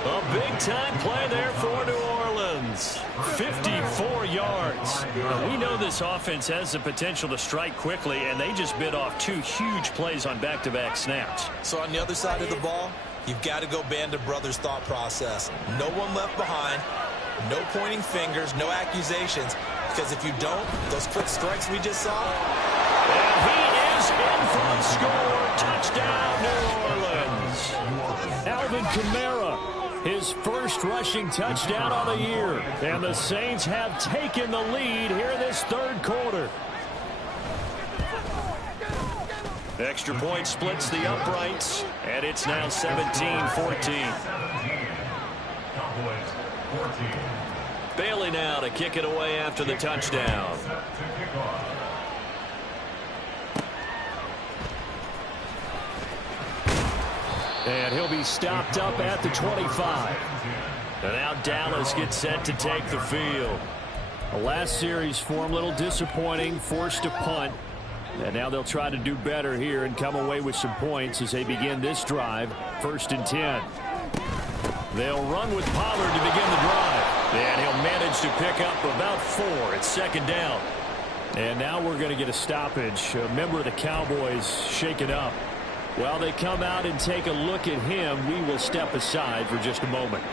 A big-time play there for New Orleans. 54 yards. Now, we know this offense has the potential to strike quickly, and they just bit off 2 huge plays on back-to-back snaps. So on the other side of the ball, you've got to go Band of Brothers thought process. No one left behind. No pointing fingers, no accusations. Because if you don't, those quick strikes we just saw. And he is in for the score. Touchdown, New Orleans. Alvin Kamara, his first rushing touchdown on the year. And the Saints have taken the lead here in this 3rd quarter. Extra point splits the uprights, and it's now 17-14. Bailey now to kick it away after the touchdown. And he'll be stopped up at the 25. And now Dallas gets set to take the field. The last series for him, a little disappointing, forced to punt. And now they'll try to do better here and come away with some points as they begin this drive, 1st and 10. They'll run with Pollard to begin the drive. And he'll manage to pick up about 4 at 2nd down. And now we're going to get a stoppage. A member of the Cowboys shaken up. While they come out and take a look at him, we will step aside for just a moment.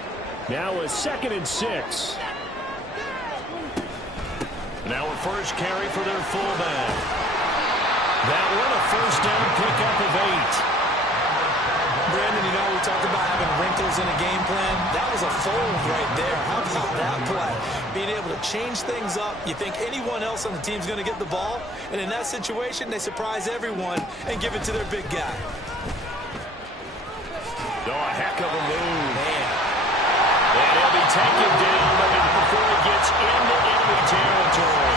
Now a 2nd and 6. Now a first carry for their fullback. That one a 1st down pickup of 8. Brandon, you know, we talked about having wrinkles in a game plan. That was a fold right there. How about that play? Being able to change things up. You think anyone else on the team's going to get the ball, and in that situation, they surprise everyone and give it to their big guy. Oh, a heck of a move. Man. And he'll be taken down, but not before he gets into enemy territory.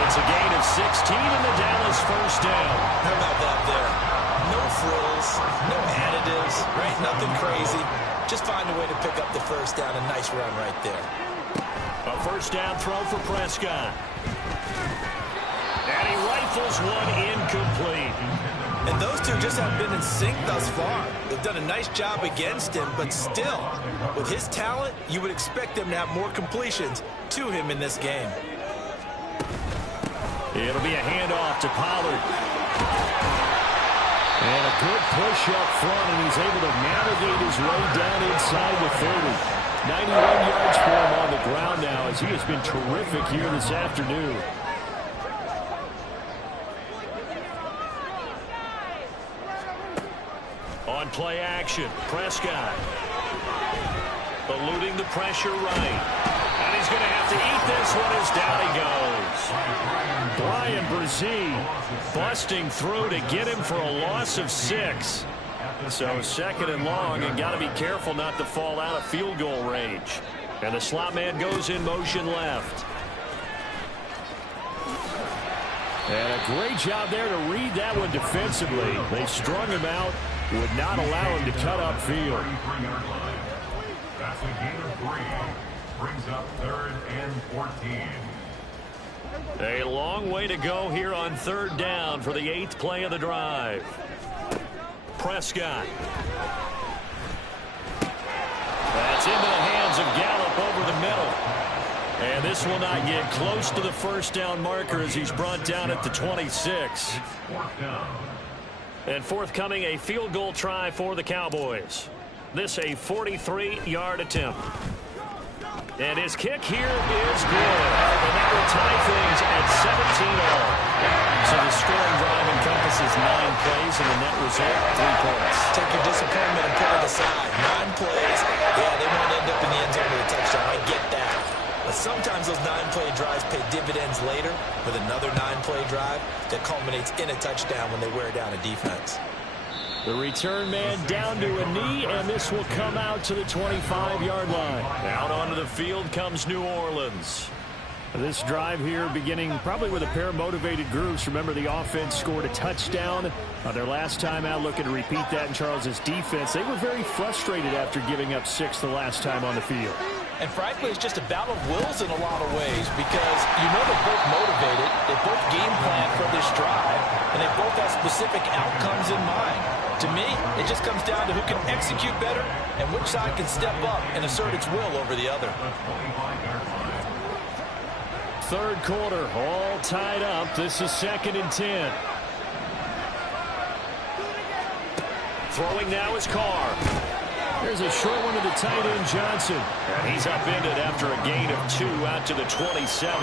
It's a gain of 16 in the Dallas 1st down. How about that there? No frills, no additives, right? Nothing crazy. Just find a way to pick up the 1st down. A nice run right there. A 1st down throw for Prescott. And he rifles one incomplete. And those two just haven't been in sync thus far. They've done a nice job against him, but still, with his talent, you would expect them to have more completions to him in this game. It'll be a handoff to Pollard. And a good push up front, and he's able to navigate his way down inside the 30. 91 yards for him on the ground now, as he has been terrific here this afternoon. On play action, Prescott. Eluding the pressure right. And he's going to have to eat this one as down he goes. Bryan Bresee busting through to get him for a loss of 6. So 2nd and long, and got to be careful not to fall out of field goal range. And the slot man goes in motion left. And a great job there to read that one defensively. They strung him out, would not allow him to cut upfield. That's a gain of 3. Brings up 3rd and 14. A long way to go here on 3rd down for the 8th play of the drive. Prescott. That's into the hands of Gallup over the middle. And this will not get close to the 1st down marker as he's brought down at the 26. And forthcoming, a field goal try for the Cowboys. This a 43-yard attempt. And his kick here is good. And that will tie things at 17-all. So the scoring drive encompasses 9 plays, and the net result, 3 points. Take your disappointment and put it aside. 9 plays. Yeah, they won't end up in the end zone with a touchdown. I get that. But sometimes those 9-play drives pay dividends later with another 9-play drive that culminates in a touchdown when they wear down a defense. The return man down to a knee, and this will come out to the 25-yard line. Out onto the field comes New Orleans. This drive here beginning probably with a pair of motivated groups. Remember, the offense scored a touchdown on their last time out, looking to repeat that in Charles's defense. They were very frustrated after giving up 6 the last time on the field. And frankly, it's just a battle of wills in a lot of ways because you know they're both motivated, they both game plan for this drive, and they both have specific outcomes in mind. To me, it just comes down to who can execute better and which side can step up and assert its will over the other. 3rd quarter, all tied up. This is 2nd and 10. Throwing now is Carr. There's a short one to the tight end, Johnson. And he's upended after a gain of 2 out to the 27.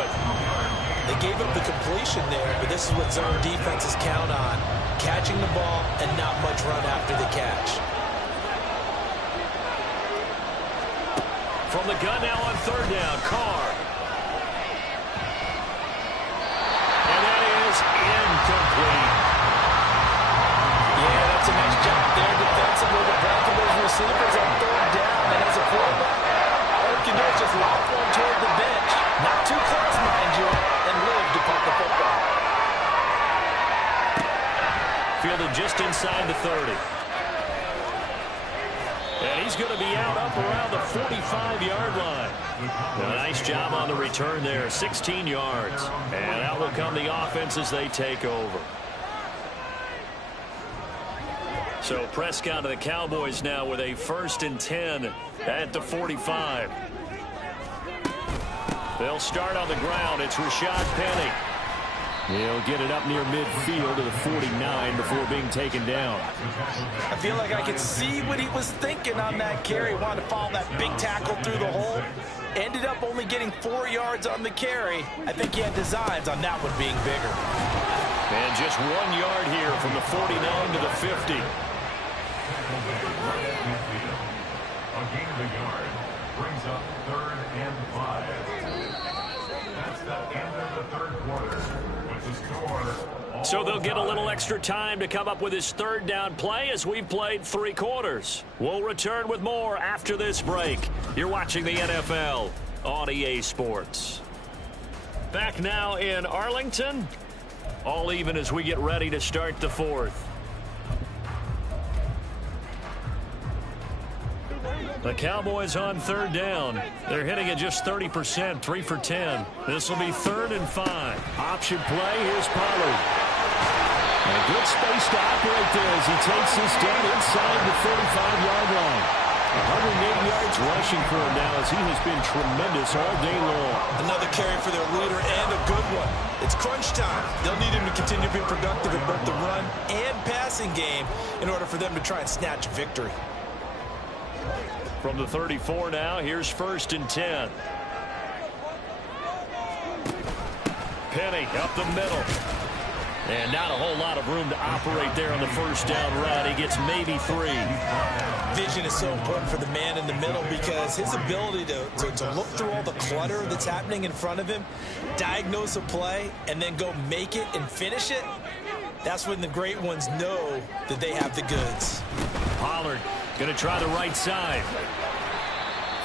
They gave up the completion there, but this is what zone defenses count on. Catching the ball and not much run after the catch. From the gun now on 3rd down, Carr. And that is incomplete. Yeah, that's a nice job there defensively to break those receivers on 3rd down. And as a quarterback, all you can do is just lob one toward the bench. Not too close, mind you, and live to punt the football. Fielded just inside the 30. he's going to be out up around the 45-yard line. A nice job on the return there, 16 yards. And out will come the offense as they take over. So Prescott of the Cowboys now with a 1st and 10 at the 45. They'll start on the ground. It's Rashad Penny. He'll get it up near midfield to the 49 before being taken down. I feel like I could see what he was thinking on that carry. Wanted to follow that big tackle through the hole. Ended up only getting 4 yards on the carry. I think he had designs on that one being bigger. And just 1 yard here from the 49 to the 50. A gain of a yard brings up 3rd and 5. That's the end of the 3rd quarter. So they'll get a little extra time to come up with his 3rd down play as we've played 3 quarters. We'll return with more after this break. You're watching the NFL on EA Sports. Back now in Arlington. All even as we get ready to start the 4th. The Cowboys on 3rd down. They're hitting at just 30%, 3 for 10. This will be 3rd and 5. Option play. Here's Pollard. And a good space to operate there as he takes this down inside the 35-yard line. 108 yards rushing for him now as he has been tremendous all day long. Another carry for their leader and a good one. It's crunch time. They'll need him to continue to be productive in both the run and passing game in order for them to try and snatch victory. From the 34 now, here's 1st and 10. Penny up the middle. And not a whole lot of room to operate there on the 1st down run. He gets maybe 3. Vision is so important for the man in the middle because his ability to look through all the clutter that's happening in front of him, diagnose a play, and then go make it and finish it, that's when the great ones know that they have the goods. Pollard going to try the right side.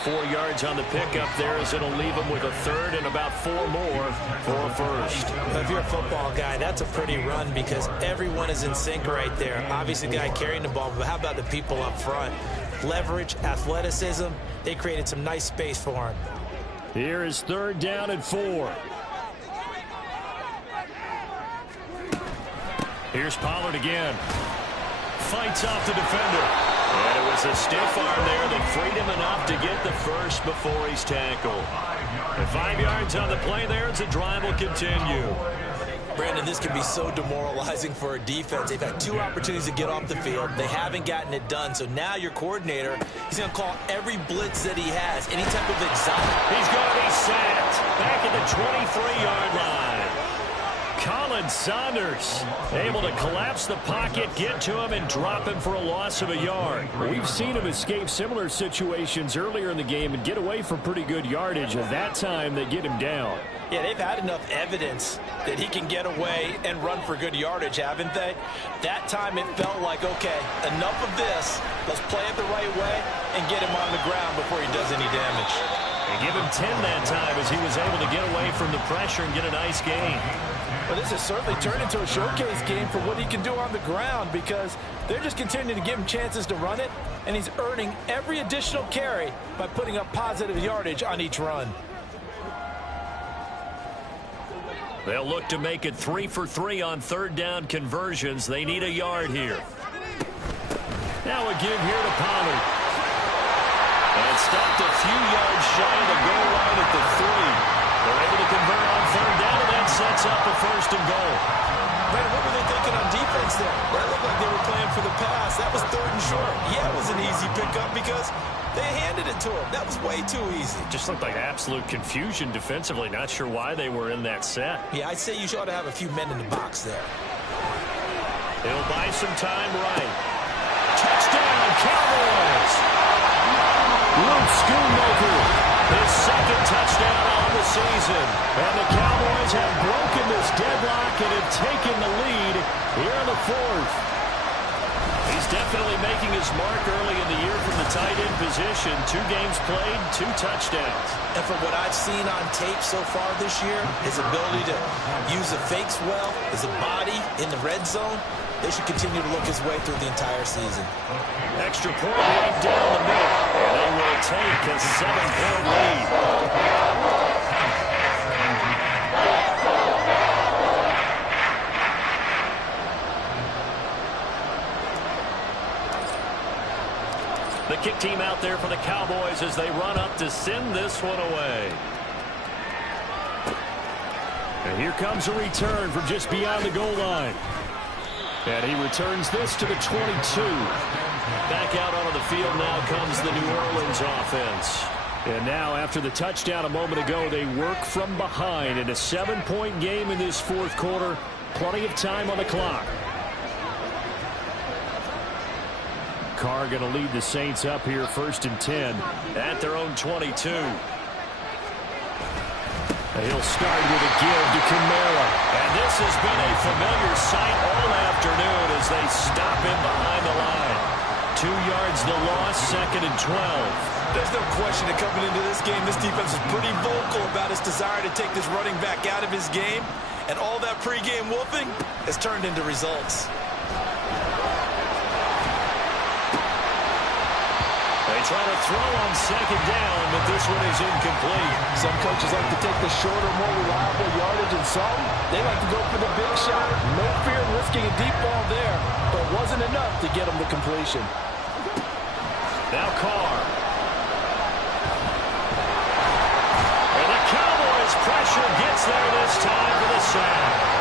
4 yards on the pickup there as it'll leave him with a 3rd and about 4 more for a 1st. If you're a football guy, that's a pretty run because everyone is in sync right there. Obviously, the guy carrying the ball, but how about the people up front? Leverage, athleticism, they created some nice space for him. Here is 3rd down and 4. Here's Pollard again. Fights off the defender. And it was a stiff arm there that freed him enough to get the 1st before he's tackled. And 5 yards on the play there as the drive will continue. Brandon, this can be so demoralizing for a defense. They've had 2 opportunities to get off the field. They haven't gotten it done. So now your coordinator, he's going to call every blitz that he has, any type of exotic. He's going to be sacked back at the 23-yard line. Colin Saunders able to collapse the pocket, get to him, and drop him for a loss of a yard. We've seen him escape similar situations earlier in the game and get away for pretty good yardage. At that time, they get him down. Yeah, they've had enough evidence that he can get away and run for good yardage, haven't they? That time it felt like, okay, enough of this. Let's play it the right way and get him on the ground before he does any damage. They give him 10 that time as he was able to get away from the pressure and get a nice gain. Well, this has certainly turned into a showcase game for what he can do on the ground because they're just continuing to give him chances to run it, and he's earning every additional carry by putting up positive yardage on each run. They'll look to make it 3 for 3 on 3rd down conversions. They need a yard here. Now a give here to Pollard. And stopped a few yards shy of the goal line at the 3. They're able to convert on 3rd down, and that sets up a 1st and goal. Brandon, what were they thinking on defense there? That looked like they were playing for the pass. That was 3rd and short. Yeah, it was an easy pickup because they handed it to him. That was way too easy. Just looked like absolute confusion defensively. Not sure why they were in that set. Yeah, I'd say you ought to have a few men in the box there. He'll buy some time right. Touchdown, Cowboys! Luke Schoonmaker, his 2nd touchdown on the season. And the Cowboys have broken this deadlock and have taken the lead here in the 4th. He's definitely making his mark early in the year from the tight end position. 2 games played, 2 touchdowns. And from what I've seen on tape so far this year, his ability to use the fakes well, his body in the red zone, they should continue to look his way through the entire season. Extra point right down the middle. And they will take a 7-point lead. The kick team out there for the Cowboys as they run up to send this one away. And here comes a return from just beyond the goal line. And he returns this to the 22. Back out onto the field now comes the New Orleans offense. And now after the touchdown a moment ago, they work from behind in a 7-point game in this fourth quarter. Plenty of time on the clock. Carr going to lead the Saints up here 1st and 10 at their own 22. He'll start with a give to Kamara. And this has been a familiar sight all afternoon as they stop him behind the line. 2 yards the loss, 2nd and 12. There's no question that coming into this game, this defense is pretty vocal about its desire to take this running back out of his game. And all that pregame wolfing has turned into results. They try to throw on 2nd down, but this one is incomplete. Some coaches like to take the shorter, more reliable yardage, and some, they like to go for the big shot. No fear of risking a deep ball there, but it wasn't enough to get them to completion. Now Carr. And the Cowboys' pressure gets there this time for the sack.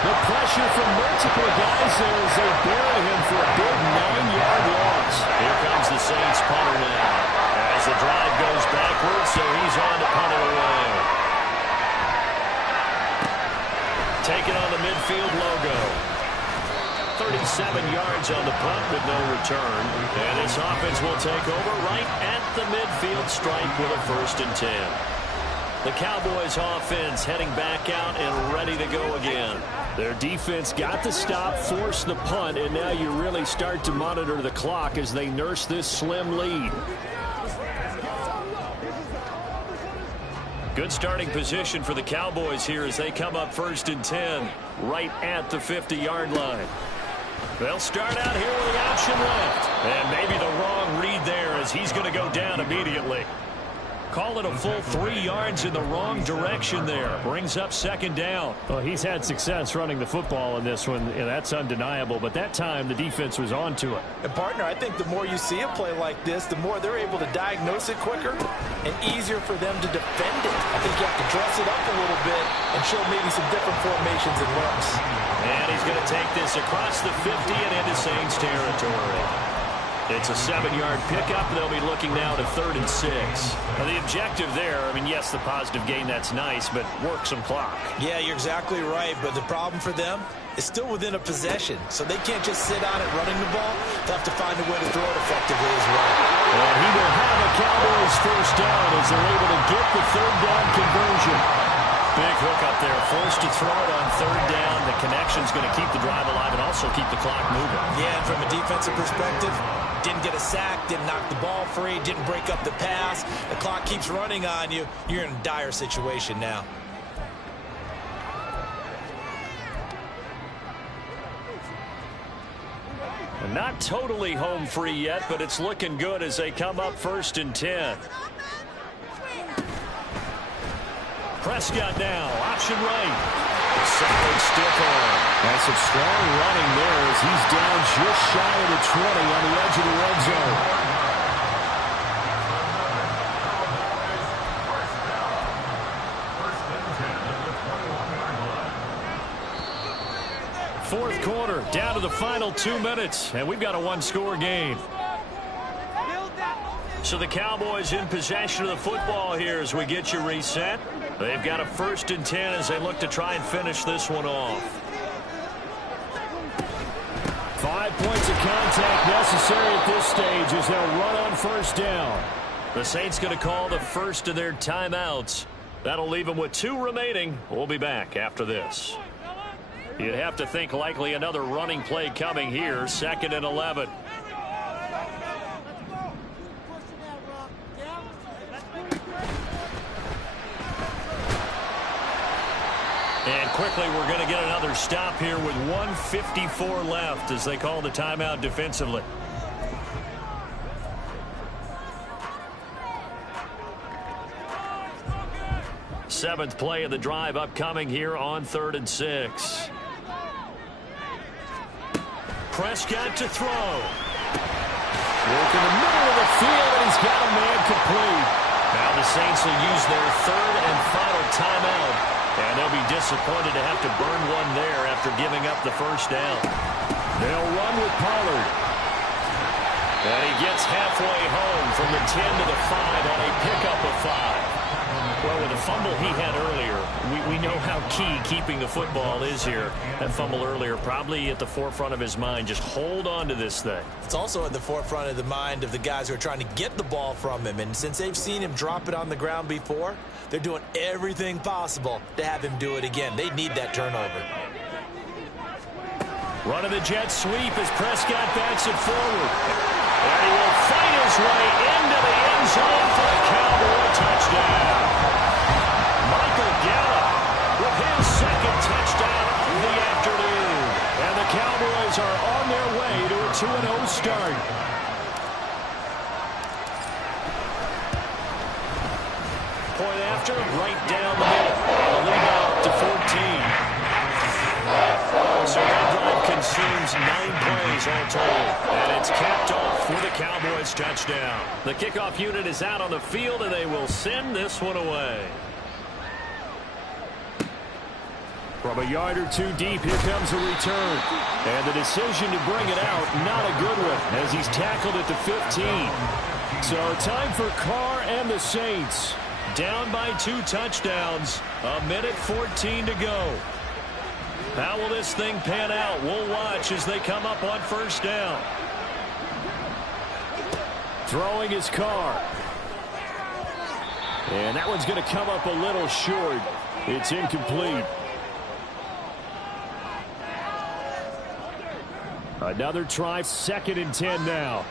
The pressure from multiple guys there as they bury him for a big 9-yard loss. Here comes the Saints punter now. As the drive goes backwards, so he's on to punt it away. Taking on the midfield logo. 37 yards on the punt with no return. And this offense will take over right at the midfield stripe with a 1st and 10. The Cowboys offense heading back out and ready to go again. Their defense got the stop, forced the punt, and now you really start to monitor the clock as they nurse this slim lead. Good starting position for the Cowboys here as they come up 1st and 10 right at the 50-yard line. They'll start out here with the option left. And maybe the wrong read there as he's going to go down immediately. Call it a full 3 yards in the wrong direction there. Brings up 2nd down. Well, he's had success running the football in this one, and that's undeniable. But that time, the defense was on to it. And, partner, I think the more you see a play like this, the more they're able to diagnose it quicker and easier for them to defend it. I think you have to dress it up a little bit and show maybe some different formations and looks. And he's going to take this across the 50 and into Saints territory. It's a 7-yard pickup. They'll be looking now to 3rd and 6. Now the objective there, I mean, yes, the positive gain, that's nice, but work some clock. Yeah, you're exactly right, but the problem for them is still within a possession, so they can't just sit on it running the ball. They'll have to find a way to throw it effectively as well. And he will have a Cowboys 1st down as they're able to get the 3rd down conversion. Big hook up there. Forced to throw it on 3rd down. The connection's going to keep the drive alive and also keep the clock moving. Yeah, and from a defensive perspective, didn't get a sack, didn't knock the ball free, didn't break up the pass. The clock keeps running on you. You're in a dire situation now. Not totally home free yet, but it's looking good as they come up 1st and 10. Prescott now, option right. Solid stiff arm. And some strong running there as he's down just shy of the 20 on the edge of the red zone. Fourth quarter, down to the final 2 minutes, and we've got a 1-score game. So the Cowboys in possession of the football here as we get you reset. They've got a 1st and 10 as they look to try and finish this one off. 5 points of contact necessary at this stage as they'll run on 1st down. The Saints going to call the first of their timeouts. That'll leave them with 2 remaining. We'll be back after this. You'd have to think likely another running play coming here. 2nd and 11. And quickly, we're going to get another stop here with 1:54 left as they call the timeout defensively. Seventh play of the drive upcoming here on 3rd and 6. Prescott to throw. Work in the middle of the field, and he's got a man complete. Now the Saints will use their 3rd and final timeout, and they'll be disappointed to have to burn one there after giving up the first down. They'll run with Pollard. And he gets halfway home from the 10 to the 5 on a pickup of 5. Well, with the fumble he had earlier, we know how key keeping the football is here. That fumble earlier probably at the forefront of his mind. Just hold on to this thing. It's also at the forefront of the mind of the guys who are trying to get the ball from him. And since they've seen him drop it on the ground before, they're doing everything possible to have him do it again. They need that turnover. Running the jet sweep as Prescott backs it forward. And he will fight his way into the end zone for a Cowboy touchdown. Michael Gallup with his second touchdown of the afternoon. And the Cowboys are on their way to a 2-0 start. Point after, right down the middle. The lead out to 14. So that drive consumes 9 plays all total. And it's capped off for the Cowboys touchdown. The kickoff unit is out on the field, and they will send this one away. From a yard or two deep, here comes a return. And the decision to bring it out, not a good one, as he's tackled at the 15. So time for Carr and the Saints. Down by 2 touchdowns. 1:14 to go. How will this thing pan out? We'll watch as they come up on first down. Throwing his Carr. And that one's going to come up a little short. It's incomplete. Another try, 2nd and 10 now.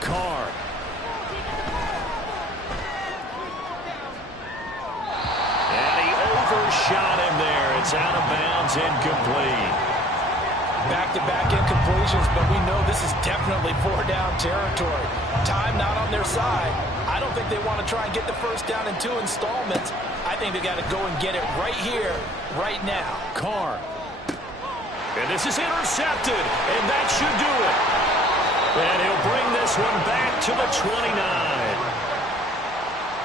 Carr. And he overshot him there. It's out of bounds, incomplete. Back-to-back incompletions, but we know this is definitely 4-down territory. Time not on their side. I don't think they want to try and get the first down in 2 installments. I think they got to go and get it right here, right now. Carr. And this is intercepted, and that should do it. And he'll bring this one back to the 29.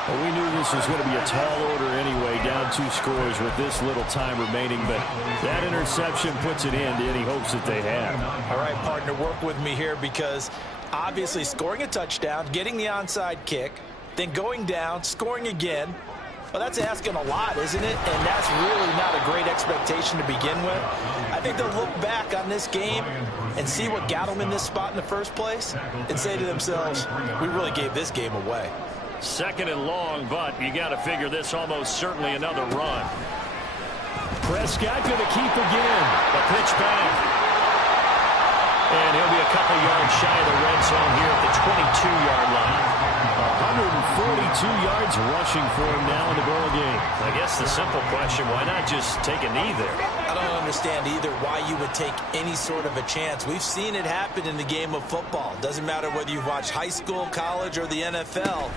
Well, we knew this was going to be a tall order anyway, down 2 scores with this little time remaining, but that interception puts an end to any hopes that they have. All right, partner, work with me here because obviously scoring a touchdown, getting the onside kick, then going down, scoring again, well, that's asking a lot, isn't it? And that's really not a great expectation to begin with. I think they'll look back on this game and see what got them in this spot in the first place and say to themselves, we really gave this game away. 2nd and long, but you got to figure this almost certainly another run. Prescott going to keep again. A pitch back. And he'll be a couple yards shy of the red zone here at the 22-yard line. 142 yards rushing for him now in the ball game. I guess the simple question, why not just take a knee there? I don't understand either why you would take any sort of a chance. We've seen it happen in the game of football. Doesn't matter whether you've watched high school, college, or the NFL.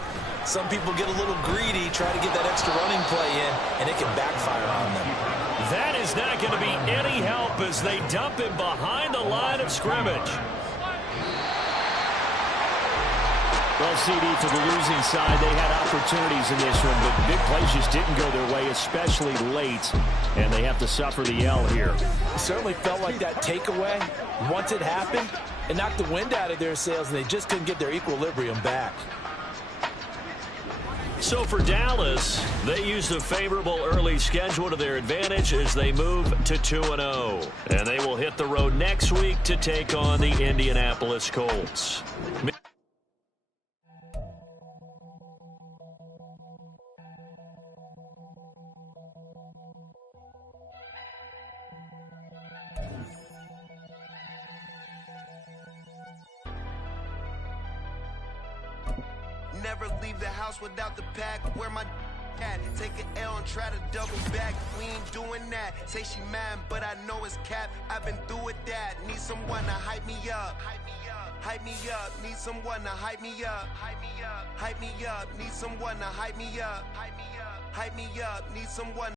Some people get a little greedy, try to get that extra running play in, and it can backfire on them. That is not going to be any help as they dump him behind the line of scrimmage. Well, CD, for the losing side, they had opportunities in this one, but big plays just didn't go their way, especially late, and they have to suffer the L here. It certainly felt like that takeaway, once it happened, it knocked the wind out of their sails, and they just couldn't get their equilibrium back. So for Dallas, they used a favorable early schedule to their advantage as they move to 2-0. And they will hit the road next week to take on the Indianapolis Colts. Never leave the house without the pack. Where my Take an L and try to double back. We ain't doing that. Say she mad, but I know it's cap. I've been through with that. Need someone to hype me up. Hype me up. Need someone to hype me up. Hype me up. Need someone to hype me up. Hype me up. Need someone.